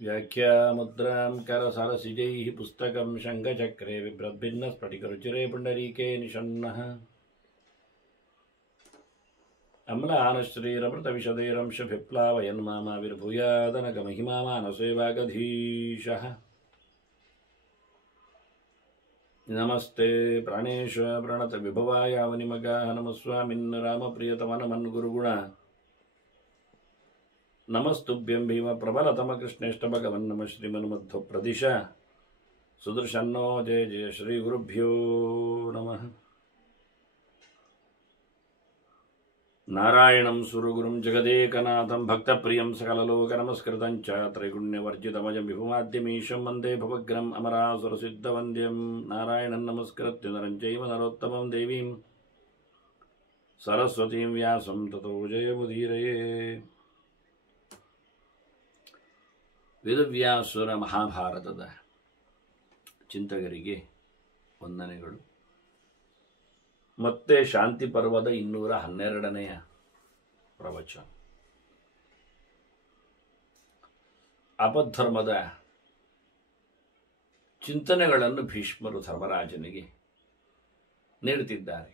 व्याख्यामुद्रां करसरसिजैः पुस्तकं शङ्खचक्रे बिभ्रद्भिन्नस्फटिकरुचिरे पुण्डरीके निषण्णः अम्लानश्रीरमृतविशदैरंशभिप्लावयन्मामाविर्भूयादनगमहिमा मानसे वागधीशः नमस्ते प्राणेश प्रणतविभवायावनिमगाः नमस्वामिन् रामप्रियतमनमन्गुरुगुण नमस्तुभ्यं भीमप्रबलतमकृष्णेष्टभगवन् नमः श्रीमन्मध्वप्रदिश सुदर्शन्नो जय जय श्रीगुरुभ्यो नमः नारायणं सुरगुरुं जगदेकनाथं भक्तप्रियं सकललोकनमस्कृतं च त्रैगुण्यवर्जितमजं विभुमाद्यमीशं वन्दे भवग्रम् अमरासुरसिद्धवन्द्यं नारायणं नमस्कृत्य नरं चैव नरोत्तमं देवीं सरस्वतीं व्यासं ततो जयमुदीरये ವೇದವ್ಯಾಸುರ ಮಹಾಭಾರತದ ಚಿಂತಕರಿಗೆ ವಂದನೆಗಳು. ಮತ್ತೆ ಶಾಂತಿ ಪರ್ವದ 212ನೆಯ ಪ್ರವಚನ. ಅಪಧರ್ಮದ ಚಿಂತನೆಗಳನ್ನು ಭೀಷ್ಮರು ಧರ್ಮರಾಜನಿಗೆ ನೀಡುತ್ತಿದ್ದಾರೆ.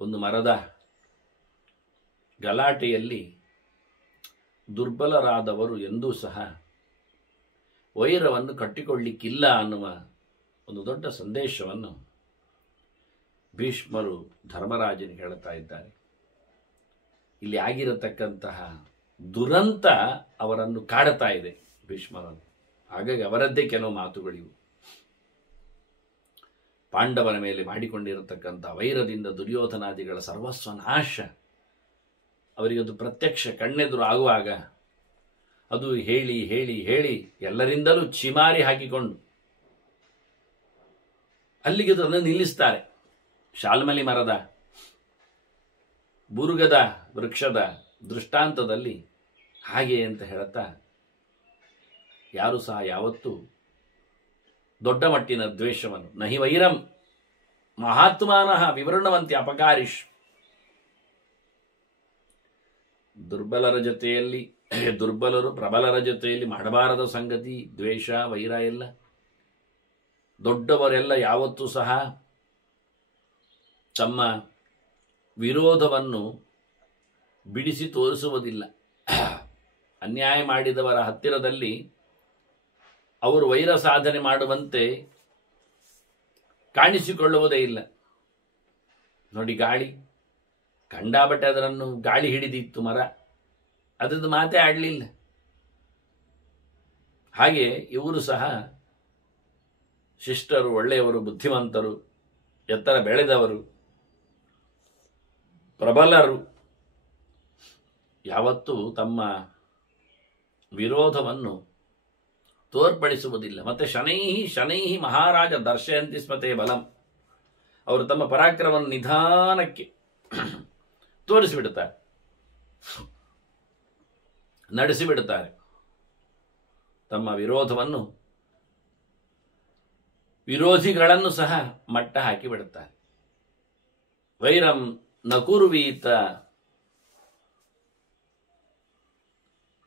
ಒಂದು ಮರದ ಗಲಾಟೆಯಲ್ಲಿ ದುರ್ಬಲರಾದವರು ಎಂದೂ ಸಹ ವೈರವನ್ನು ಕಟ್ಟಿಕೊಳ್ಳಿಕ್ಕಿಲ್ಲ ಅನ್ನುವ ಒಂದು ದೊಡ್ಡ ಸಂದೇಶವನ್ನು ಭೀಷ್ಮರು ಧರ್ಮರಾಜನಿಗೆ ಹೇಳುತ್ತಾ ಇದ್ದಾರೆ. ಇಲ್ಲಿ ಆಗಿರತಕ್ಕಂತಹ ದುರಂತ ಅವರನ್ನು ಕಾಡುತ್ತಾ ಇದೆ ಭೀಷ್ಮರನ್ನು. ಹಾಗಾಗಿ ಅವರದ್ದೇ ಕೆಲವು ಮಾತುಗಳಿವು. ಪಾಂಡವರ ಮೇಲೆ ಮಾಡಿಕೊಂಡಿರತಕ್ಕಂಥ ವೈರದಿಂದ ದುರ್ಯೋಧನಾದಿಗಳ ಸರ್ವಸ್ವ ನಾಶ ಅವರಿಗೊಂದು ಪ್ರತ್ಯಕ್ಷ ಕಣ್ಣೆದುರು ಆಗುವಾಗ ಅದು ಹೇಳಿ ಹೇಳಿ ಹೇಳಿ ಎಲ್ಲರಿಂದಲೂ ಚಿಮಾರಿ ಹಾಕಿಕೊಂಡು ಅಲ್ಲಿಗೆ ಅದನ್ನು ನಿಲ್ಲಿಸ್ತಾರೆ. ಶಾಲ್ಮಲಿ ಮರದ ಬುರುಗದ ವೃಕ್ಷದ ದೃಷ್ಟಾಂತದಲ್ಲಿ ಹಾಗೆ ಅಂತ ಹೇಳುತ್ತಾ ಯಾರು ಸಹ ಯಾವತ್ತೂ ದೊಡ್ಡ ಮಟ್ಟಿನ ದ್ವೇಷವನ್ನು ನಹಿ ವೈರಂ ಮಹಾತ್ಮಾನಃ ವಿವೃಣವಂತಿ ಅಪಕಾರಿಷ್, ದುರ್ಬಲರು ಪ್ರಬಲರ ಜೊತೆಯಲ್ಲಿ ಮಾಡಬಾರದ ಸಂಗತಿ ದ್ವೇಷ ವೈರ ಎಲ್ಲ. ದೊಡ್ಡವರೆಲ್ಲ ಯಾವತ್ತೂ ಸಹ ತಮ್ಮ ವಿರೋಧವನ್ನು ಬಿಡಿಸಿ ತೋರಿಸುವುದಿಲ್ಲ. ಅನ್ಯಾಯ ಮಾಡಿದವರ ಹತ್ತಿರದಲ್ಲಿ ಅವರು ವೈರ ಸಾಧನೆ ಮಾಡುವಂತೆ ಕಾಣಿಸಿಕೊಳ್ಳುವುದೇ ಇಲ್ಲ. ನೋಡಿ, ಗಾಳಿ ಕಂಡಾಬಟ್ಟೆ ಅದರನ್ನು ಗಾಳಿ ಹಿಡಿದಿತ್ತು ಮರ, ಅದರದ್ದು ಮಾತೇ ಆಡಲಿಲ್ಲ. ಹಾಗೆ ಇವರು ಸಹ ಶಿಷ್ಟರು, ಒಳ್ಳೆಯವರು, ಬುದ್ಧಿವಂತರು, ಎತ್ತರ ಬೆಳೆದವರು, ಪ್ರಬಲರು ಯಾವತ್ತೂ ತಮ್ಮ ವಿರೋಧವನ್ನು ತೋರ್ಪಡಿಸುವುದಿಲ್ಲ. ಮತ್ತೆ ಶನೈಹಿ ಮಹಾರಾಜ ದರ್ಶಯಂತಿ ಸ್ಮತೆ ಬಲಂ, ಅವರು ತಮ್ಮ ಪರಾಕ್ರಮವನ್ನು ನಿಧಾನಕ್ಕೆ ತೋರಿಸಿಬಿಡುತ್ತಾರೆ, ನಡೆಸಿಬಿಡುತ್ತಾರೆ. ತಮ್ಮ ವಿರೋಧಿಗಳನ್ನು ಸಹ ಮಟ್ಟ ಹಾಕಿಬಿಡುತ್ತಾರೆ. ವೈರಂ ನಕುರ್ವೀತ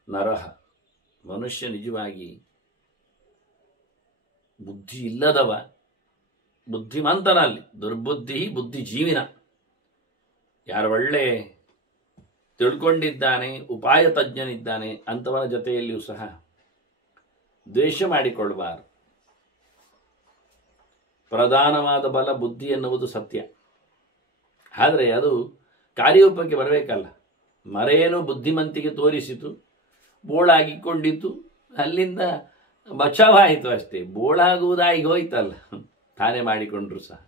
ನರಹ, ಮನುಷ್ಯ ನಿಜವಾಗಿ ಬುದ್ಧಿ ಇಲ್ಲದವ, ಬುದ್ಧಿಮಂತನಲ್ಲಿ ದುರ್ಬುದ್ಧಿ ಬುದ್ಧಿಜೀವಿನ. ಯಾರು ಒಳ್ಳೆ ತಿಳ್ಕೊಂಡಿದ್ದಾನೆ, ಉಪಾಯ ತಜ್ಞನಿದ್ದಾನೆ, ಅಂಥವನ ಜೊತೆಯಲ್ಲಿಯೂ ಸಹ ದ್ವೇಷ ಮಾಡಿಕೊಳ್ಳಬಾರದು. ಪ್ರಧಾನವಾದ ಬಲ ಬುದ್ಧಿ ಎನ್ನುವುದು ಸತ್ಯ, ಆದರೆ ಅದು ಕಾರ್ಯೋಪಕ್ಕೆ ಬರಬೇಕಲ್ಲ. ಮರೇನು ಬುದ್ಧಿಮಂತಿಗೆ ತೋರಿಸಿತು, ಬೋಳಾಗಿಕೊಂಡಿತು, ಅಲ್ಲಿಂದ ಬಚಾವಾಯಿತು ಅಷ್ಟೇ. ಬೋಳಾಗುವುದಾಗಿ ಹೋಯ್ತಲ್ಲ, ತಾನೇ ಮಾಡಿಕೊಂಡ್ರು ಸಹ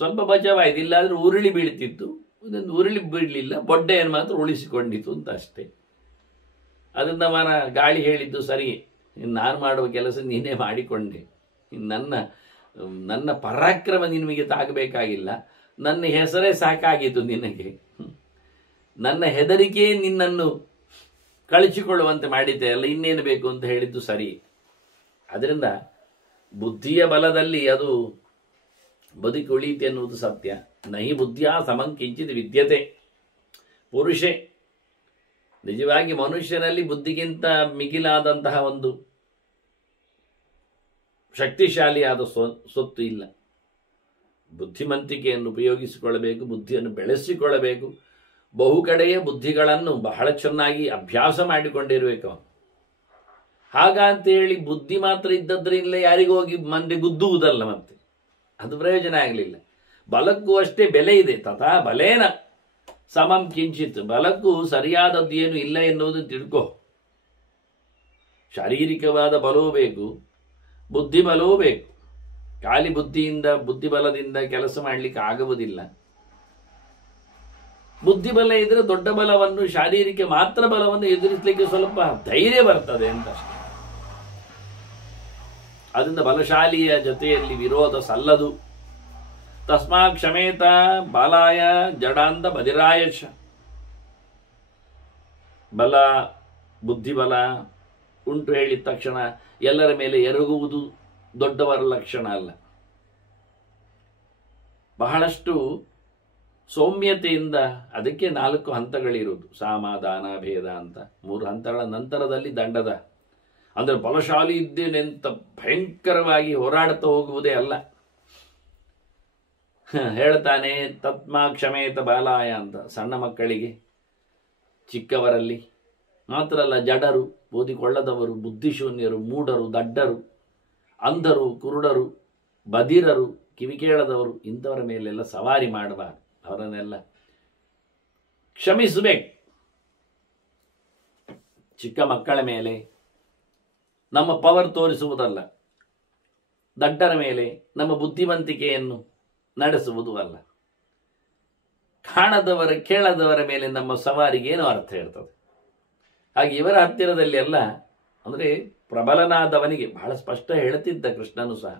ಸ್ವಲ್ಪ ಬಚಾವಾಯಿತು. ಇಲ್ಲಾದರೂ ಉರುಳಿ ಬೀಳ್ತಿತ್ತು, ಒಂದೊಂದು ಉರುಳಿ ಬೀಳಲಿಲ್ಲ, ಬೊಡ್ಡೆಯನ್ನು ಮಾತ್ರ ಉಳಿಸಿಕೊಂಡಿತು ಅಂತ ಅಷ್ಟೇ. ಅದರಿಂದ ಗಾಳಿ ಹೇಳಿದ್ದು ಸರಿ, ನಾನು ಮಾಡುವ ಕೆಲಸ ನೀನೇ ಮಾಡಿಕೊಂಡೆ, ನನ್ನ ಪರಾಕ್ರಮ ನಿನಗೆ ತಾಗಬೇಕಾಗಿಲ್ಲ, ನನ್ನ ಹೆಸರೇ ಸಾಕಾಗಿತ್ತು ನಿನಗೆ, ನನ್ನ ಹೆದರಿಕೆ ನಿನ್ನನ್ನು ಕಳಚಿಕೊಳ್ಳುವಂತೆ ಮಾಡಿದ್ದೆ ಅಲ್ಲ, ಇನ್ನೇನು ಬೇಕು ಅಂತ ಹೇಳಿದ್ದು ಸರಿ. ಅದರಿಂದ ಬುದ್ಧಿಯ ಬಲದಲ್ಲಿ ಅದು ಬದುಕಿ ಉಳಿಯುತ್ತೆ ಎನ್ನುವುದು ಸತ್ಯ. ನಹಿ ಬುದ್ಧಿಯ ಸಮಂ ಕಿಂಚಿತ್ ವಿದ್ಯತೆ ಪುರುಷೇ. ನಿಜವಾಗಿ ಮನುಷ್ಯನಲ್ಲಿ ಬುದ್ಧಿಗಿಂತ ಮಿಗಿಲಾದಂತಹ ಒಂದು ಶಕ್ತಿಶಾಲಿಯಾದ ಸೊತ್ತು ಇಲ್ಲ. ಬುದ್ಧಿವಂತಿಕೆಯನ್ನು ಉಪಯೋಗಿಸಿಕೊಳ್ಳಬೇಕು, ಬುದ್ಧಿಯನ್ನು ಬೆಳೆಸಿಕೊಳ್ಳಬೇಕು. ಬಹು ಕಡೆಯ ಬುದ್ಧಿಗಳನ್ನು ಬಹಳ ಚೆನ್ನಾಗಿ ಅಭ್ಯಾಸ ಮಾಡಿಕೊಂಡಿರಬೇಕು. ಹಾಗಂತೇಳಿ ಬುದ್ಧಿ ಮಾತ್ರ ಇದ್ದದ್ರಿಂದ ಯಾರಿಗೋಗಿ ಮಂದೆ ಗುದ್ದುವುದಲ್ಲ, ಮತ್ತೆ ಅದು ಪ್ರಯೋಜನ ಆಗಲಿಲ್ಲ. ಬಲಕ್ಕೂ ಅಷ್ಟೇ ಬೆಲೆ ಇದೆ. ತಥಾ ಬಲೇನ ಸಮಂ ಕಿಂಚಿತ್. ಬಲಕ್ಕೂ ಸರಿಯಾದದ್ದು ಏನು ಇಲ್ಲ ಎನ್ನುವುದು ತಿಳ್ಕೊ. ಶಾರೀರಿಕವಾದ ಬಲವೂ ಬೇಕು, ಬುದ್ಧಿ ಬಲವೂ ಬೇಕು. ಖಾಲಿ ಬುದ್ಧಿಬಲದಿಂದ ಕೆಲಸ ಮಾಡಲಿಕ್ಕೆ ಆಗುವುದಿಲ್ಲ. ಬುದ್ಧಿಬಲ ಇದ್ರೆ ದೊಡ್ಡ ಬಲವನ್ನು, ಶಾರೀರಿಕ ಮಾತ್ರ ಬಲವನ್ನು ಎದುರಿಸಲಿಕ್ಕೆ ಸ್ವಲ್ಪ ಧೈರ್ಯ ಬರ್ತದೆ ಅಂತ ಅಷ್ಟೇ. ಅದರಿಂದ ಬಲಶಾಲಿಯ ಜೊತೆಯಲ್ಲಿ ವಿರೋಧ ಸಲ್ಲದು. ತಸ್ಮಾ ಕ್ಷಮೇತ ಬಾಲಾಯ ಜಡಾಂತ ಬದಿರಾಯಶ. ಬಲ, ಬುದ್ಧಿಬಲ ಉಂಟು ಹೇಳಿದ ತಕ್ಷಣ ಎಲ್ಲರ ಮೇಲೆ ಎರಗುವುದು ದೊಡ್ಡವರ ಲಕ್ಷಣ ಅಲ್ಲ. ಬಹಳಷ್ಟು ಸೌಮ್ಯತೆಯಿಂದ, ಅದಕ್ಕೆ 4 ಹಂತಗಳಿರುವುದು. ಸಾಮ, ದಾನ, ಭೇದ ಅಂತ 3 ಹಂತಗಳ ನಂತರದಲ್ಲಿ ದಂಡದ. ಅಂದರೆ ಬಲಶಾಲಿ ಇದ್ದೇನೆ ಅಂತ ಭಯಂಕರವಾಗಿ ಹೋರಾಡ್ತಾ ಹೋಗುವುದೇ ಅಲ್ಲ. ಹೇಳ್ತಾನೆ ತತ್ಮ ಕ್ಷಮೇತ ಬಾಲಾಯ ಅಂತ. ಸಣ್ಣ ಮಕ್ಕಳಿಗೆ, ಚಿಕ್ಕವರಲ್ಲಿ ಮಾತ್ರ ಅಲ್ಲ, ಜಡರು, ಓದಿಕೊಳ್ಳದವರು, ಬುದ್ಧಿಶೂನ್ಯರು, ಮೂಢರು, ದಡ್ಡರು, ಅಂಧರು, ಕುರುಡರು, ಬದಿರರು, ಕಿವಿ ಕೇಳದವರು, ಇಂಥವರ ಮೇಲೆಲ್ಲ ಸವಾರಿ ಮಾಡಬಾರದು. ಅವರನ್ನೆಲ್ಲ ಕ್ಷಮಿಸಬೇಕು. ಚಿಕ್ಕ ಮಕ್ಕಳ ಮೇಲೆ ನಮ್ಮ ಪವರ್ ತೋರಿಸುವುದಲ್ಲ, ದಡ್ಡರ ಮೇಲೆ ನಮ್ಮ ಬುದ್ಧಿವಂತಿಕೆಯನ್ನು ನಡೆಸುವುದು ಅಲ್ಲ. ಕಾಣದವರ, ಕೇಳದವರ ಮೇಲೆ ನಮ್ಮ ಸವಾರಿಗೆ ಏನೋ ಅರ್ಥ ಇರ್ತದೆ. ಹಾಗೆ ಇವರ ಹತ್ತಿರದಲ್ಲಿ ಎಲ್ಲ, ಅಂದರೆ ಪ್ರಬಲನಾದವನಿಗೆ ಬಹಳ ಸ್ಪಷ್ಟ ಹೇಳ್ತಿದ್ದ ಕೃಷ್ಣನು ಸಹ.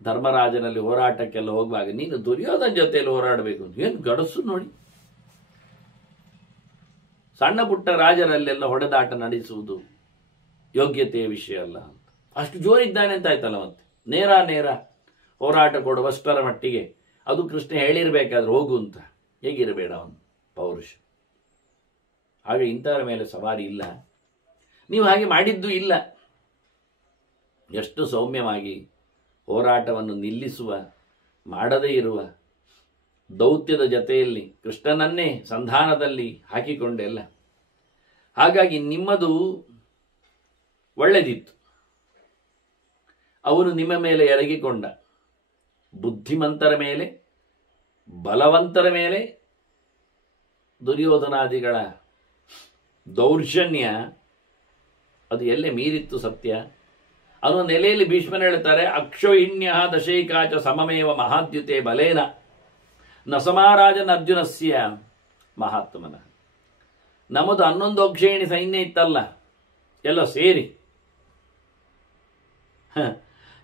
ಧರ್ಮರಾಜನಲ್ಲಿ ಹೋರಾಟಕ್ಕೆಲ್ಲ ಹೋಗುವಾಗ ನೀನು ದುರ್ಯೋಧನ ಜೊತೆಯಲ್ಲಿ ಹೋರಾಡಬೇಕು, ಏನು ಗಡಸು ನೋಡಿ. ಸಣ್ಣ ಪುಟ್ಟ ರಾಜರಲ್ಲೆಲ್ಲ ಹೊಡೆದಾಟ ನಡೆಸುವುದು ಯೋಗ್ಯತೆಯ ವಿಷಯ ಅಲ್ಲ ಅಂತ. ಅಷ್ಟು ಜೋರಿದ್ದಾನೆ ಅಂತ ಆಯ್ತಲ್ಲ. ಮತ್ತೆ ನೇರ ಹೋರಾಟ ಕೊಡುವಷ್ಟರ ಮಟ್ಟಿಗೆ ಅದು ಕೃಷ್ಣ ಹೇಳಿರ್ಬೇಕಾದ್ರೆ ಹೋಗು ಅಂತ. ಹೇಗಿರಬೇಡ ಅವನು ಪೌರುಷ. ಹಾಗೆ ಇಂಥವರ ಮೇಲೆ ಸವಾರಿ ಇಲ್ಲ. ನೀವು ಹಾಗೆ ಮಾಡಿದ್ದೂ ಇಲ್ಲ. ಎಷ್ಟು ಸೌಮ್ಯವಾಗಿ ಹೋರಾಟವನ್ನು ನಿಲ್ಲಿಸುವ, ಮಾಡದೇ ಇರುವ ದೌತ್ಯದ ಜೊತೆಯಲ್ಲಿ ಕೃಷ್ಣನನ್ನೇ ಸಂಧಾನದಲ್ಲಿ ಹಾಕಿಕೊಂಡೆಲ್ಲ. ಹಾಗಾಗಿ ನಿಮ್ಮದು ಒಳ್ಳೆದಿತ್ತು. ಅವನು ನಿಮ್ಮ ಮೇಲೆ ಎರಗಿಕೊಂಡ. ಬುದ್ಧಿಮಂತರ ಮೇಲೆ, ಬಲವಂತರ ಮೇಲೆ ದುರ್ಯೋಧನಾದಿಗಳ ದೌರ್ಜನ್ಯ ಅದು ಎಲ್ಲೇ ಮೀರಿತ್ತು ಸತ್ಯ. ಅನ್ನೋ ನೆಲೆಯಲ್ಲಿ ಭೀಷ್ಮರು ಹೇಳ್ತಾರೆ, ಅಕ್ಷೋಹಿಣ್ಯ ದಶೈಕಾಚ ಸಮಮೇವ ಮಹಾದ್ಯುತೆ ಬಲೇನ ನ ಸಮಾರಾಜನ ಅರ್ಜುನಸ್ಯ ಮಹಾತ್ಮನ. ನಮ್ಮದು 11 ಅಕ್ಷೋಹಿಣಿ ಸೈನ್ಯ ಇತ್ತಲ್ಲ, ಎಲ್ಲ ಸೇರಿ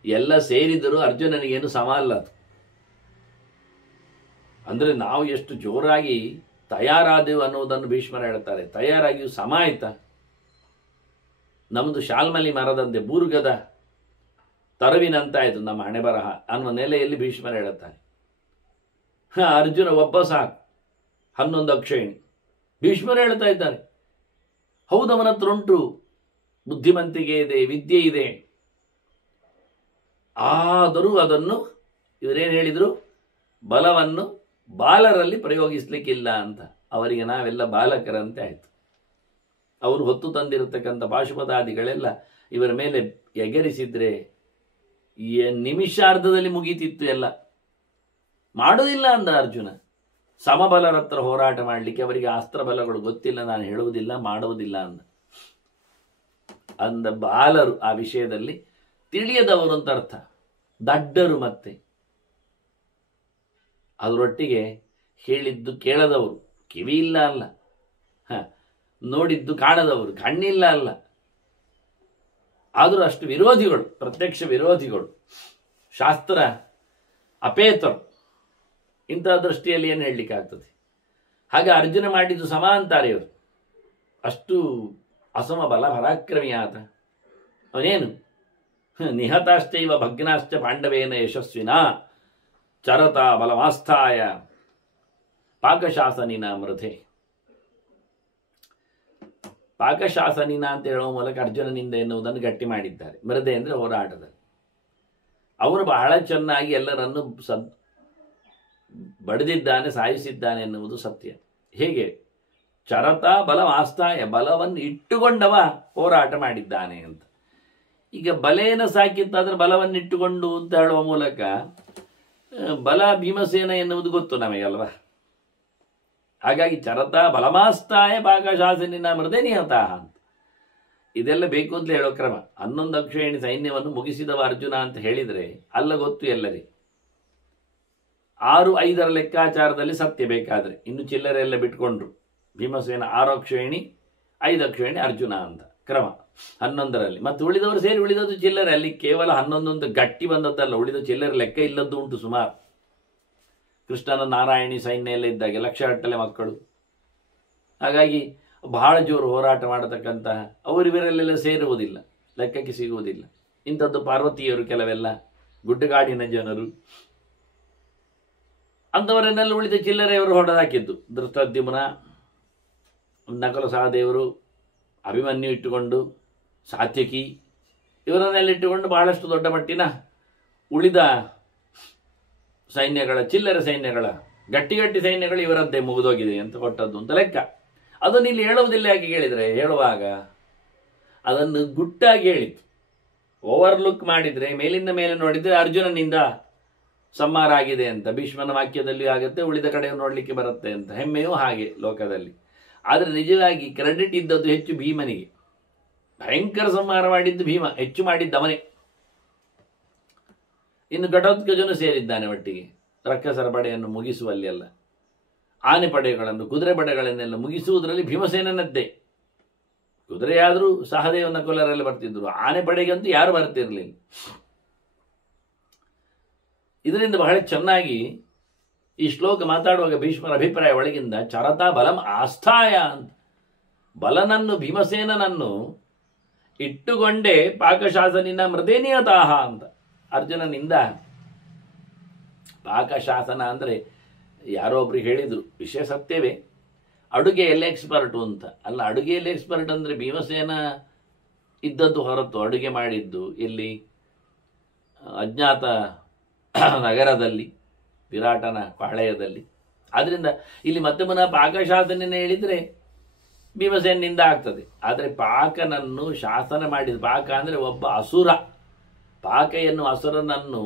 ಎಲ್ಲ ಸೇರಿದರೂ ಅರ್ಜುನನಿಗೇನು ಸಮ ಅಲ್ಲ ಅದು. ಅಂದರೆ ನಾವು ಎಷ್ಟು ಜೋರಾಗಿ ತಯಾರಾದೆವು ಅನ್ನೋದನ್ನು ಭೀಷ್ಮರು ಹೇಳ್ತಾರೆ. ತಯಾರಾಗಿಯೂ ಸಮ ಆಯ್ತಾ? ನಮ್ಮದು ಶಾಲ್ಮಲಿ ಮರದಂತೆ ಬೂರ್ಗದ ತರವಿನಂತಾಯಿತು ನಮ್ಮ ಹಣೆ ಬರಹ ಅನ್ನುವ ನೆಲೆಯಲ್ಲಿ ಭೀಷ್ಮರು ಹೇಳುತ್ತಾರೆ. ಅರ್ಜುನ ಒಬ್ಬ ಸಾಕು, 11 ಅಕ್ಷೋಹಿಣಿ. ಭೀಷ್ಮರು ಹೇಳ್ತಾ ಇದ್ದಾರೆ, ಹೌದು ಅವನ ಹತ್ರ ಉಂಟು, ಬುದ್ಧಿವಂತಿಕೆ ಇದೆ, ವಿದ್ಯೆ ಇದೆ. ಆದರೂ ಅದನ್ನು ಇವರೇನು ಹೇಳಿದರು, ಬಲವನ್ನು ಬಾಲರಲ್ಲಿ ಪ್ರಯೋಗಿಸ್ಲಿಕ್ಕಿಲ್ಲ ಅಂತ. ಅವರಿಗೆ ನಾವೆಲ್ಲ ಬಾಲಕರಂತೆ ಆಯಿತು. ಅವರು ಹೊತ್ತು ತಂದಿರತಕ್ಕಂಥ ಪಾಶುಪತಾದಿಗಳೆಲ್ಲ ಇವರ ಮೇಲೆ ಎಗರಿಸಿದ್ರೆ ನಿಮಿಷಾರ್ಧದಲ್ಲಿ ಮುಗೀತಿತ್ತು ಎಲ್ಲ. ಮಾಡೋದಿಲ್ಲ ಅಂದ ಅರ್ಜುನ. ಸಮಬಲರ ಹತ್ರ ಹೋರಾಟ ಮಾಡಲಿಕ್ಕೆ ಅವರಿಗೆ ಅಸ್ತ್ರ ಬಲಗಳು ಗೊತ್ತಿಲ್ಲ, ನಾನು ಹೇಳುವುದಿಲ್ಲ, ಮಾಡುವುದಿಲ್ಲ ಅಂದ ಬಾಲರು ಆ ವಿಷಯದಲ್ಲಿ ತಿಳಿಯದವರು ಅಂತ ಅರ್ಥ. ದಡ್ಡರು ಮತ್ತೆ ಅದರೊಟ್ಟಿಗೆ ಹೇಳಿದ್ದು ಕೇಳದವರು, ಕಿವಿ ಇಲ್ಲ ಅಲ್ಲ, ನೋಡಿದ್ದು ಕಾಣದವರು, ಕಣ್ಣಿಲ್ಲ ಅಲ್ಲ. ಆದರೂ ಅಷ್ಟು ವಿರೋಧಿಗಳು, ಪ್ರತ್ಯಕ್ಷ ವಿರೋಧಿಗಳು, ಶಾಸ್ತ್ರ ಅಪೇತರು. ಇಂತಹ ದೃಷ್ಟಿಯಲ್ಲಿ ಏನು ಹೇಳಲಿಕ್ಕೆ ಆಗ್ತದೆ? ಹಾಗೆ ಅರ್ಜುನ ಮಾಡಿದ್ದು ಸಮ ಅಂತಾರೆ ಇವರು. ಅಷ್ಟು ಅಸಮ ಬಲ ಪರಾಕ್ರಮಿಯಾದ ಅವನೇನು ನಿಹತಾಶ್ಚೈವ ಭಗ್ನಾಶ್ಚ ಪಾಂಡವೇನ ಯಶಸ್ವಿನ ಚರತ ಬಲಮಾಸ್ಥಾಯ ಪಾಕಶಾಸನಿನ ಮೃಧೆ. ಪಾಕಶಾಸನಿನ ಅಂತ ಹೇಳುವ ಮೂಲಕ ಅರ್ಜುನನಿಂದ ಎನ್ನುವುದನ್ನು ಗಟ್ಟಿ ಮಾಡಿದ್ದಾರೆ. ಮೃಧೆ ಅಂದರೆ ಹೋರಾಟದಲ್ಲಿ ಅವನು ಬಹಳ ಚೆನ್ನಾಗಿ ಎಲ್ಲರನ್ನು ಬಡಿದಿದ್ದಾನೆ, ಸಾಯಿಸಿದ್ದಾನೆ ಎನ್ನುವುದು ಸತ್ಯ. ಹೇಗೆ? ಚರತ ಬಲಮಾಸ್ಥಾಯ, ಬಲವನ್ನು ಇಟ್ಟುಕೊಂಡವ ಹೋರಾಟ ಮಾಡಿದ್ದಾನೆ ಅಂತ. ಈಗ ಬಲೇನ ಸಾಕಿತ್ತಾದ್ರೆ ಬಲವನ್ನು ಇಟ್ಟುಕೊಂಡು ಅಂತ ಹೇಳುವ ಮೂಲಕ ಬಲ ಭೀಮಸೇನ ಎನ್ನುವುದು ಗೊತ್ತು ನಮಗೆ ಅಲ್ವಾ. ಹಾಗಾಗಿ ಚರತ ಬಲಮಾಸ್ಥಾಯ ಪಾಕಶಾಸನಿನ ಮೃದೆ ನಿಹತಃ ಅಂತ ಇದೆಲ್ಲ ಬೇಕು ಅಂತ ಹೇಳೋ ಕ್ರಮ. 11 ಅಕ್ಷೋಹಿಣಿ ಸೈನ್ಯವನ್ನು ಮುಗಿಸಿದವ ಅರ್ಜುನ ಅಂತ ಹೇಳಿದರೆ ಅಲ್ಲ ಗೊತ್ತು ಎಲ್ಲರಿಗೆ. 6-5 ಲೆಕ್ಕಾಚಾರದಲ್ಲಿ ಸತ್ಯ ಬೇಕಾದರೆ, ಇನ್ನು ಚಿಲ್ಲರೆ ಎಲ್ಲ ಬಿಟ್ಕೊಂಡ್ರು. ಭೀಮಸೇನ 6 ಅಕ್ಷೋಹಿಣಿ, 5 ಅಕ್ಷೋಹಿಣಿ ಅರ್ಜುನ ಅಂತ ಕ್ರಮ 11ರಲ್ಲಿ. ಮತ್ತು ಉಳಿದವರು ಸೇರಿ ಉಳಿದದ್ದು ಚಿಲ್ಲರೆ. ಅಲ್ಲಿ ಕೇವಲ 11 ಅಂತ ಗಟ್ಟಿ ಬಂದದ್ದಲ್ಲ, ಉಳಿದ ಚಿಲ್ಲರೆ ಲೆಕ್ಕ ಇಲ್ಲದ್ದು ಉಂಟು ಸುಮಾರು. ಕೃಷ್ಣನ ನಾರಾಯಣಿ ಸೈನ್ಯ ಎಲ್ಲ ಇದ್ದಾಗೆ ಲಕ್ಷಗಟ್ಟಲೆ ಮಕ್ಕಳು. ಹಾಗಾಗಿ ಬಹಳ ಜೋರು ಹೋರಾಟ ಮಾಡತಕ್ಕಂತಹ ಅವರಿವರೆಲ್ಲೆಲ್ಲ ಸೇರುವುದಿಲ್ಲ, ಲೆಕ್ಕಕ್ಕೆ ಸಿಗುವುದಿಲ್ಲ. ಇಂಥದ್ದು ಪಾರ್ವತಿಯರು ಕೆಲವೆಲ್ಲ ಗುಡ್ಡಗಾಡಿನ ಜನರು, ಅಂಥವರನ್ನೆಲ್ಲ ಉಳಿದ ಚಿಲ್ಲರೆಯವರು ಹೊಡೆದಾಕಿದ್ದು. ಧೃಷ್ಟದ್ಯುಮ್ನ, ನಕಲ ಸಹದೇವರು, ಅಭಿಮನ್ಯು ಇಟ್ಟುಕೊಂಡು, ಸಾತ್ಯಕಿ ಇವರನ್ನೆಲ್ಲ ಇಟ್ಟುಕೊಂಡು ಬಹಳಷ್ಟು ದೊಡ್ಡ ಮಟ್ಟಿನ ಉಳಿದ ಸೈನ್ಯಗಳ, ಚಿಲ್ಲರೆ ಸೈನ್ಯಗಳ, ಗಟ್ಟಿ ಸೈನ್ಯಗಳು ಇವರದ್ದೇ ಮುಗಿದೋಗಿದೆ ಅಂತ ಕೊಟ್ಟದ್ದು ಅಂತ ಲೆಕ್ಕ. ಅದನ್ನು ಇಲ್ಲಿ ಹೇಳುವುದಿಲ್ಲ. ಯಾಕೆ ಕೇಳಿದರೆ, ಹೇಳುವಾಗ ಅದನ್ನು ಗುಟ್ಟಾಗಿ ಹೇಳಿತು. ಓವರ್ಲುಕ್ ಮಾಡಿದರೆ, ಮೇಲಿಂದ ಮೇಲೆ ನೋಡಿದರೆ ಅರ್ಜುನನಿಂದ ಸಂಹಾರ ಆಗಿದೆ ಅಂತ ಭೀಷ್ಮನ ವಾಕ್ಯದಲ್ಲಿಯೂ ಆಗುತ್ತೆ, ಉಳಿದ ಕಡೆ ನೋಡಲಿಕ್ಕೆ ಬರುತ್ತೆ ಅಂತ ಹೆಮ್ಮೆಯೂ ಹಾಗೆ ಲೋಕದಲ್ಲಿ. ಆದರೆ ನಿಜವಾಗಿ ಕ್ರೆಡಿಟ್ ಇದ್ದದ್ದು ಹೆಚ್ಚು ಭೀಮನಿಗೆ. ಭಯಂಕರ ಸಂಹಾರ ಮಾಡಿದ್ದು ಭೀಮ, ಹೆಚ್ಚು ಮಾಡಿದ್ದವನೇ. ಇನ್ನು ಘಟೋತ್ಕಜನು ಸೇರಿದ್ದಾನೆ ಒಟ್ಟಿಗೆ ರಕ್ಕಸರ ಪಡೆಯನ್ನು ಮುಗಿಸುವಲ್ಲಿ ಅಲ್ಲ. ಆನೆ ಪಡೆಗಳನ್ನು, ಕುದುರೆ ಪಡೆಗಳನ್ನೆಲ್ಲ ಮುಗಿಸುವುದರಲ್ಲಿ ಭೀಮಸೇನನದ್ದೇ. ಕುದುರೆಯಾದರೂ ಸಹದೇವನ ಕೊಲ್ಲರೆಲ್ಲ ಬರ್ತಿದ್ರು, ಆನೆ ಪಡೆಗಂತೂ ಯಾರು ಬರ್ತಿರಲಿಲ್ಲ. ಇದರಿಂದ ಬಹಳ ಚೆನ್ನಾಗಿ ಈ ಶ್ಲೋಕ ಮಾತಾಡುವಾಗ ಭೀಷ್ಮರ ಅಭಿಪ್ರಾಯ ಒಳಗಿಂದ ಚರತ ಬಲಂ ಆಸ್ಥಾಯ ಅಂತ, ಬಲನನ್ನು ಭೀಮಸೇನನನ್ನು ಇಟ್ಟುಕೊಂಡೇ ಪಾಕಶಾಸನಿನ ಮೃದೇನಿಯತಾಹ ಅಂತ. ಅರ್ಜುನನಿಂದ ಪಾಕಶಾಸನ ಅಂದರೆ ಯಾರೋ ಒಬ್ರಿಗೆ ಹೇಳಿದರು, ವಿಷಯ ಸತ್ಯವೇ, ಅಡುಗೆಯಲ್ಲಿ ಎಕ್ಸ್ಪರ್ಟು ಅಂತ. ಅಲ್ಲ, ಅಡುಗೆಯಲ್ಲಿ ಎಕ್ಸ್ಪರ್ಟ್ ಅಂದರೆ ಭೀಮಸೇನ ಇದ್ದದ್ದು ಹೊರತು ಅಡುಗೆ ಮಾಡಿದ್ದು ಇಲ್ಲಿ ಅಜ್ಞಾತ ನಗರದಲ್ಲಿ, ವಿರಾಟನ ಪಾಳೆಯದಲ್ಲಿ. ಆದ್ದರಿಂದ ಇಲ್ಲಿ ಮತ್ತೆ ಪುನಃ ಪಾಕಶಾಸನ ಹೇಳಿದರೆ ಭೀಮಸೇನಿಂದ ಆಗ್ತದೆ. ಆದರೆ ಪಾಕನನ್ನು ಶಾಸನ ಮಾಡಿದ, ಪಾಕ ಅಂದರೆ ಒಬ್ಬ ಅಸುರ, ಪಾಕ ಎನ್ನುವ ಅಸುರನನ್ನು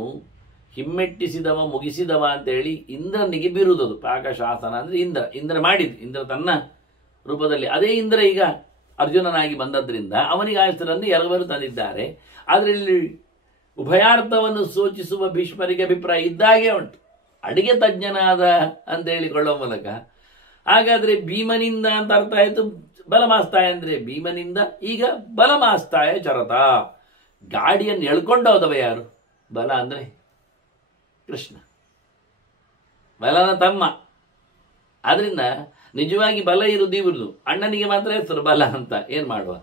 ಹಿಮ್ಮೆಟ್ಟಿಸಿದವ, ಮುಗಿಸಿದವ ಅಂತೇಳಿ ಇಂದ್ರನಿಗೆ ಬಿರುವುದು. ಪಾಕಶಾಸನ ಅಂದರೆ ಇಂದ್ರ ಮಾಡಿದ್ದು, ಇಂದ್ರ ತನ್ನ ರೂಪದಲ್ಲಿ. ಅದೇ ಇಂದ್ರ ಈಗ ಅರ್ಜುನನಾಗಿ ಬಂದದ್ರಿಂದ ಅವನಿಗೆ ಆ ಹೆಸರನ್ನು ಎರವರು ತಂದಿದ್ದಾರೆ. ಆದರೆ ಇಲ್ಲಿ ಉಭಯಾರ್ಥವನ್ನು ಸೂಚಿಸುವ ಭೀಷ್ಮರಿಗೆ ಅಭಿಪ್ರಾಯ ಇದ್ದಾಗೆ ಉಂಟು, ಅಡಿಗೆ ತಜ್ಞನಾದ ಅಂತ ಹೇಳಿಕೊಳ್ಳುವ ಮೂಲಕ. ಹಾಗಾದರೆ ಭೀಮನಿಂದ ಅಂತ ಅರ್ಥ ಆಯಿತು. ಬಲಮಾಸ್ತಾಯ ಅಂದರೆ ಭೀಮನಿಂದ, ಈಗ ಬಲಮಾಸ್ತಾಯ ಚರತ. ಗಾಡಿಯನ್ನು ಎಳ್ಕೊಂಡು ಹೋದವ ಯಾರು? ಬಲ ಅಂದರೆ ಕೃಷ್ಣ, ಬಲನ ತಮ್ಮ. ಆದ್ರಿಂದ ನಿಜವಾಗಿ ಬಲ ಇರುವುದು ಇವ್ರದು, ಅಣ್ಣನಿಗೆ ಮಾತ್ರ ಹೆಸರು ಬಲ ಅಂತ. ಏನು ಮಾಡುವ?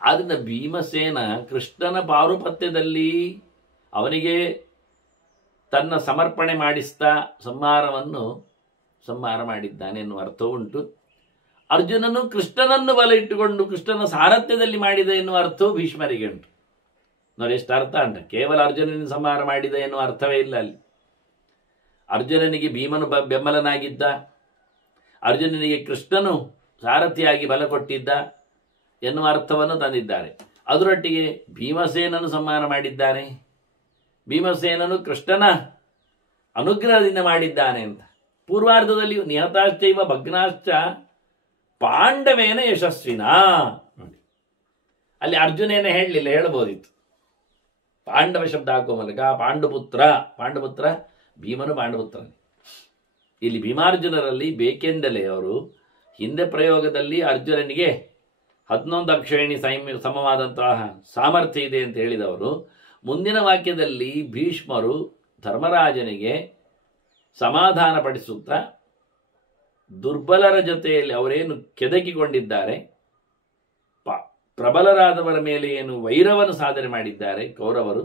ಆದ್ರಿಂದ ಭೀಮಸೇನ ಕೃಷ್ಣನ ಪಾರುಪತ್ಯದಲ್ಲಿ ಅವನಿಗೆ ತನ್ನ ಸಮರ್ಪಣೆ ಮಾಡಿಸ್ತಾ ಸಂಹಾರ ಮಾಡಿದ್ದಾನೆ ಎನ್ನುವ ಅರ್ಥ ಉಂಟು. ಅರ್ಜುನನು ಕೃಷ್ಣನನ್ನು ಬಲ ಇಟ್ಟುಕೊಂಡು ಕೃಷ್ಣನ ಸಾರಥ್ಯದಲ್ಲಿ ಮಾಡಿದ ಎನ್ನುವ ಅರ್ಥವು ಭೀಷ್ಮರಿಗೆ ಉಂಟು. ನೋಡಿ ಎಷ್ಟು ಅರ್ಥ ಅಂತ. ಕೇವಲ ಅರ್ಜುನನಿಗೆ ಸಂಹಾರ ಮಾಡಿದ ಎನ್ನುವ ಅರ್ಥವೇ ಇಲ್ಲ ಅಲ್ಲಿ. ಅರ್ಜುನನಿಗೆ ಭೀಮನು ಬೆಂಬಲನಾಗಿದ್ದ, ಅರ್ಜುನನಿಗೆ ಕೃಷ್ಣನು ಸಾರಥಿಯಾಗಿ ಬಲ ಕೊಟ್ಟಿದ್ದ ಎನ್ನುವ ಅರ್ಥವನ್ನು ತಂದಿದ್ದಾರೆ. ಅದರೊಟ್ಟಿಗೆ ಭೀಮಸೇನನು ಸಂಹಾರ ಮಾಡಿದ್ದಾನೆ, ಭೀಮಸೇನನು ಕೃಷ್ಣನ ಅನುಗ್ರಹದಿಂದ ಮಾಡಿದ್ದಾನೆ ಅಂತ. ಪೂರ್ವಾರ್ಧದಲ್ಲಿಯೂ ನಿಹತಾಶ್ಚೈವ ಭಗ್ನಾಶ್ಚ ಪಾಂಡವೇನ ಯಶಸ್ವಿನ. ನೋಡಿ, ಅಲ್ಲಿ ಅರ್ಜುನೇನ ಹೇಳಲಿಲ್ಲ, ಹೇಳಬಹುದಿತ್ತು. ಪಾಂಡವ ಶಬ್ದ ಹಾಕುವ ಮೂಲಕ ಪಾಂಡುಪುತ್ರ ಭೀಮನು ಪಾಂಡುಪುತ್ರ. ಇಲ್ಲಿ ಭೀಮಾರ್ಜುನರಲ್ಲಿ ಬೇಕೆಂದಲೇ ಅವರು ಹಿಂದೆ ಪ್ರಯೋಗದಲ್ಲಿ ಅರ್ಜುನನಿಗೆ 11 ಅಕ್ಷೋಹಿಣಿ ಸಮವಾದಂತಹ ಸಾಮರ್ಥ್ಯ ಇದೆ ಅಂತ ಹೇಳಿದವರು, ಮುಂದಿನ ವಾಕ್ಯದಲ್ಲಿ ಭೀಷ್ಮರು ಧರ್ಮರಾಜನಿಗೆ ಸಮಾಧಾನ ಪಡಿಸುತ್ತಾ ದುರ್ಬಲರ ಜೊತೆಯಲ್ಲಿ ಅವರೇನು ಕೆದಕಿಕೊಂಡಿದ್ದಾರೆ, ಪ್ರಬಲರಾದವರ ಮೇಲೆ ಏನು ವೈರವನ್ನು ಸಾಧನೆ ಮಾಡಿದ್ದಾರೆ ಕೌರವರು,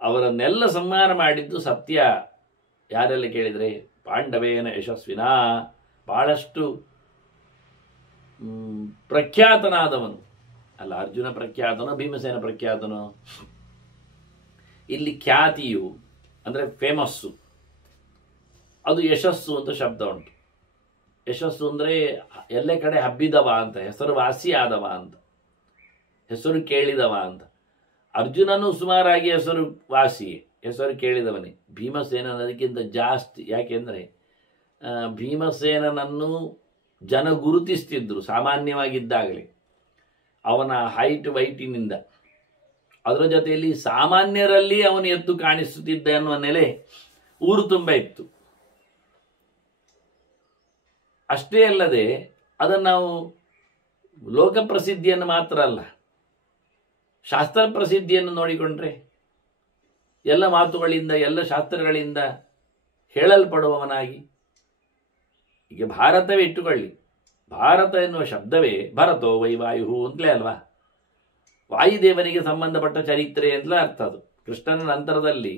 ಅವರನ್ನೆಲ್ಲ ಸಂಹಾರ ಮಾಡಿದ್ದು ಸತ್ಯ ಯಾರೆಲ್ಲ ಕೇಳಿದರೆ ಪಾಂಡವೇನ ಯಶಸ್ವಿನಾ, ಬಹಳಷ್ಟು ಪ್ರಖ್ಯಾತನಾದವನು. ಅಲ್ಲ, ಅರ್ಜುನ ಪ್ರಖ್ಯಾತನೋ ಭೀಮಸೇನ ಪ್ರಖ್ಯಾತನೋ? ಇಲ್ಲಿ ಖ್ಯಾತಿಯು ಅಂದರೆ ಫೇಮಸ್ಸು, ಅದು ಯಶಸ್ಸು ಅಂತ ಶಬ್ದ ಉಂಟು. ಯಶಸ್ಸು ಅಂದರೆ ಎಲ್ಲ ಕಡೆ ಹಬ್ಬಿದವ ಅಂತ, ಹೆಸರು ವಾಸಿಯಾದವ ಅಂತ, ಹೆಸರು ಕೇಳಿದವ ಅಂತ. ಅರ್ಜುನನು ಸುಮಾರಾಗಿ ಹೆಸರು ವಾಸಿಯೇ, ಹೆಸರು ಕೇಳಿದವನೇ. ಭೀಮಸೇನನದಕ್ಕಿಂತ ಜಾಸ್ತಿ. ಯಾಕೆಂದರೆ ಭೀಮಸೇನನನ್ನು ಜನ ಗುರುತಿಸ್ತಿದ್ರು ಸಾಮಾನ್ಯವಾಗಿದ್ದಾಗಲೇ, ಅವನ ಹೈಟ್ ವೈಟಿನಿಂದ. ಅದರ ಜೊತೆಯಲ್ಲಿ ಸಾಮಾನ್ಯರಲ್ಲಿ ಅವನು ಎದ್ದು ಕಾಣಿಸುತ್ತಿದ್ದ ಅನ್ನುವ ನೆಲೆ ಊರು ತುಂಬ ಇತ್ತು. ಅಷ್ಟೇ ಅಲ್ಲದೆ ಅದನ್ನು ನಾವು ಲೋಕ ಪ್ರಸಿದ್ಧಿಯನ್ನು ಮಾತ್ರ ಅಲ್ಲ, ಶಾಸ್ತ್ರ ಪ್ರಸಿದ್ಧಿಯನ್ನು ನೋಡಿಕೊಂಡ್ರೆ ಎಲ್ಲ ಮಾತುಗಳಿಂದ ಎಲ್ಲ ಶಾಸ್ತ್ರಗಳಿಂದ ಹೇಳಲ್ಪಡುವವನಾಗಿ. ಈಗ ಭಾರತವೇ ಇಟ್ಟುಕೊಳ್ಳಿ, ಭಾರತ ಎನ್ನುವ ಶಬ್ದವೇ ಭರತೋ ವೈ ವಾಯು ಅಂತಲೇ ಅಲ್ವಾ? ವಾಯುದೇವನಿಗೆ ಸಂಬಂಧಪಟ್ಟ ಚರಿತ್ರೆ ಅಂತಲೇ ಅರ್ಥ ಅದು. ಕೃಷ್ಣನ ನಂತರದಲ್ಲಿ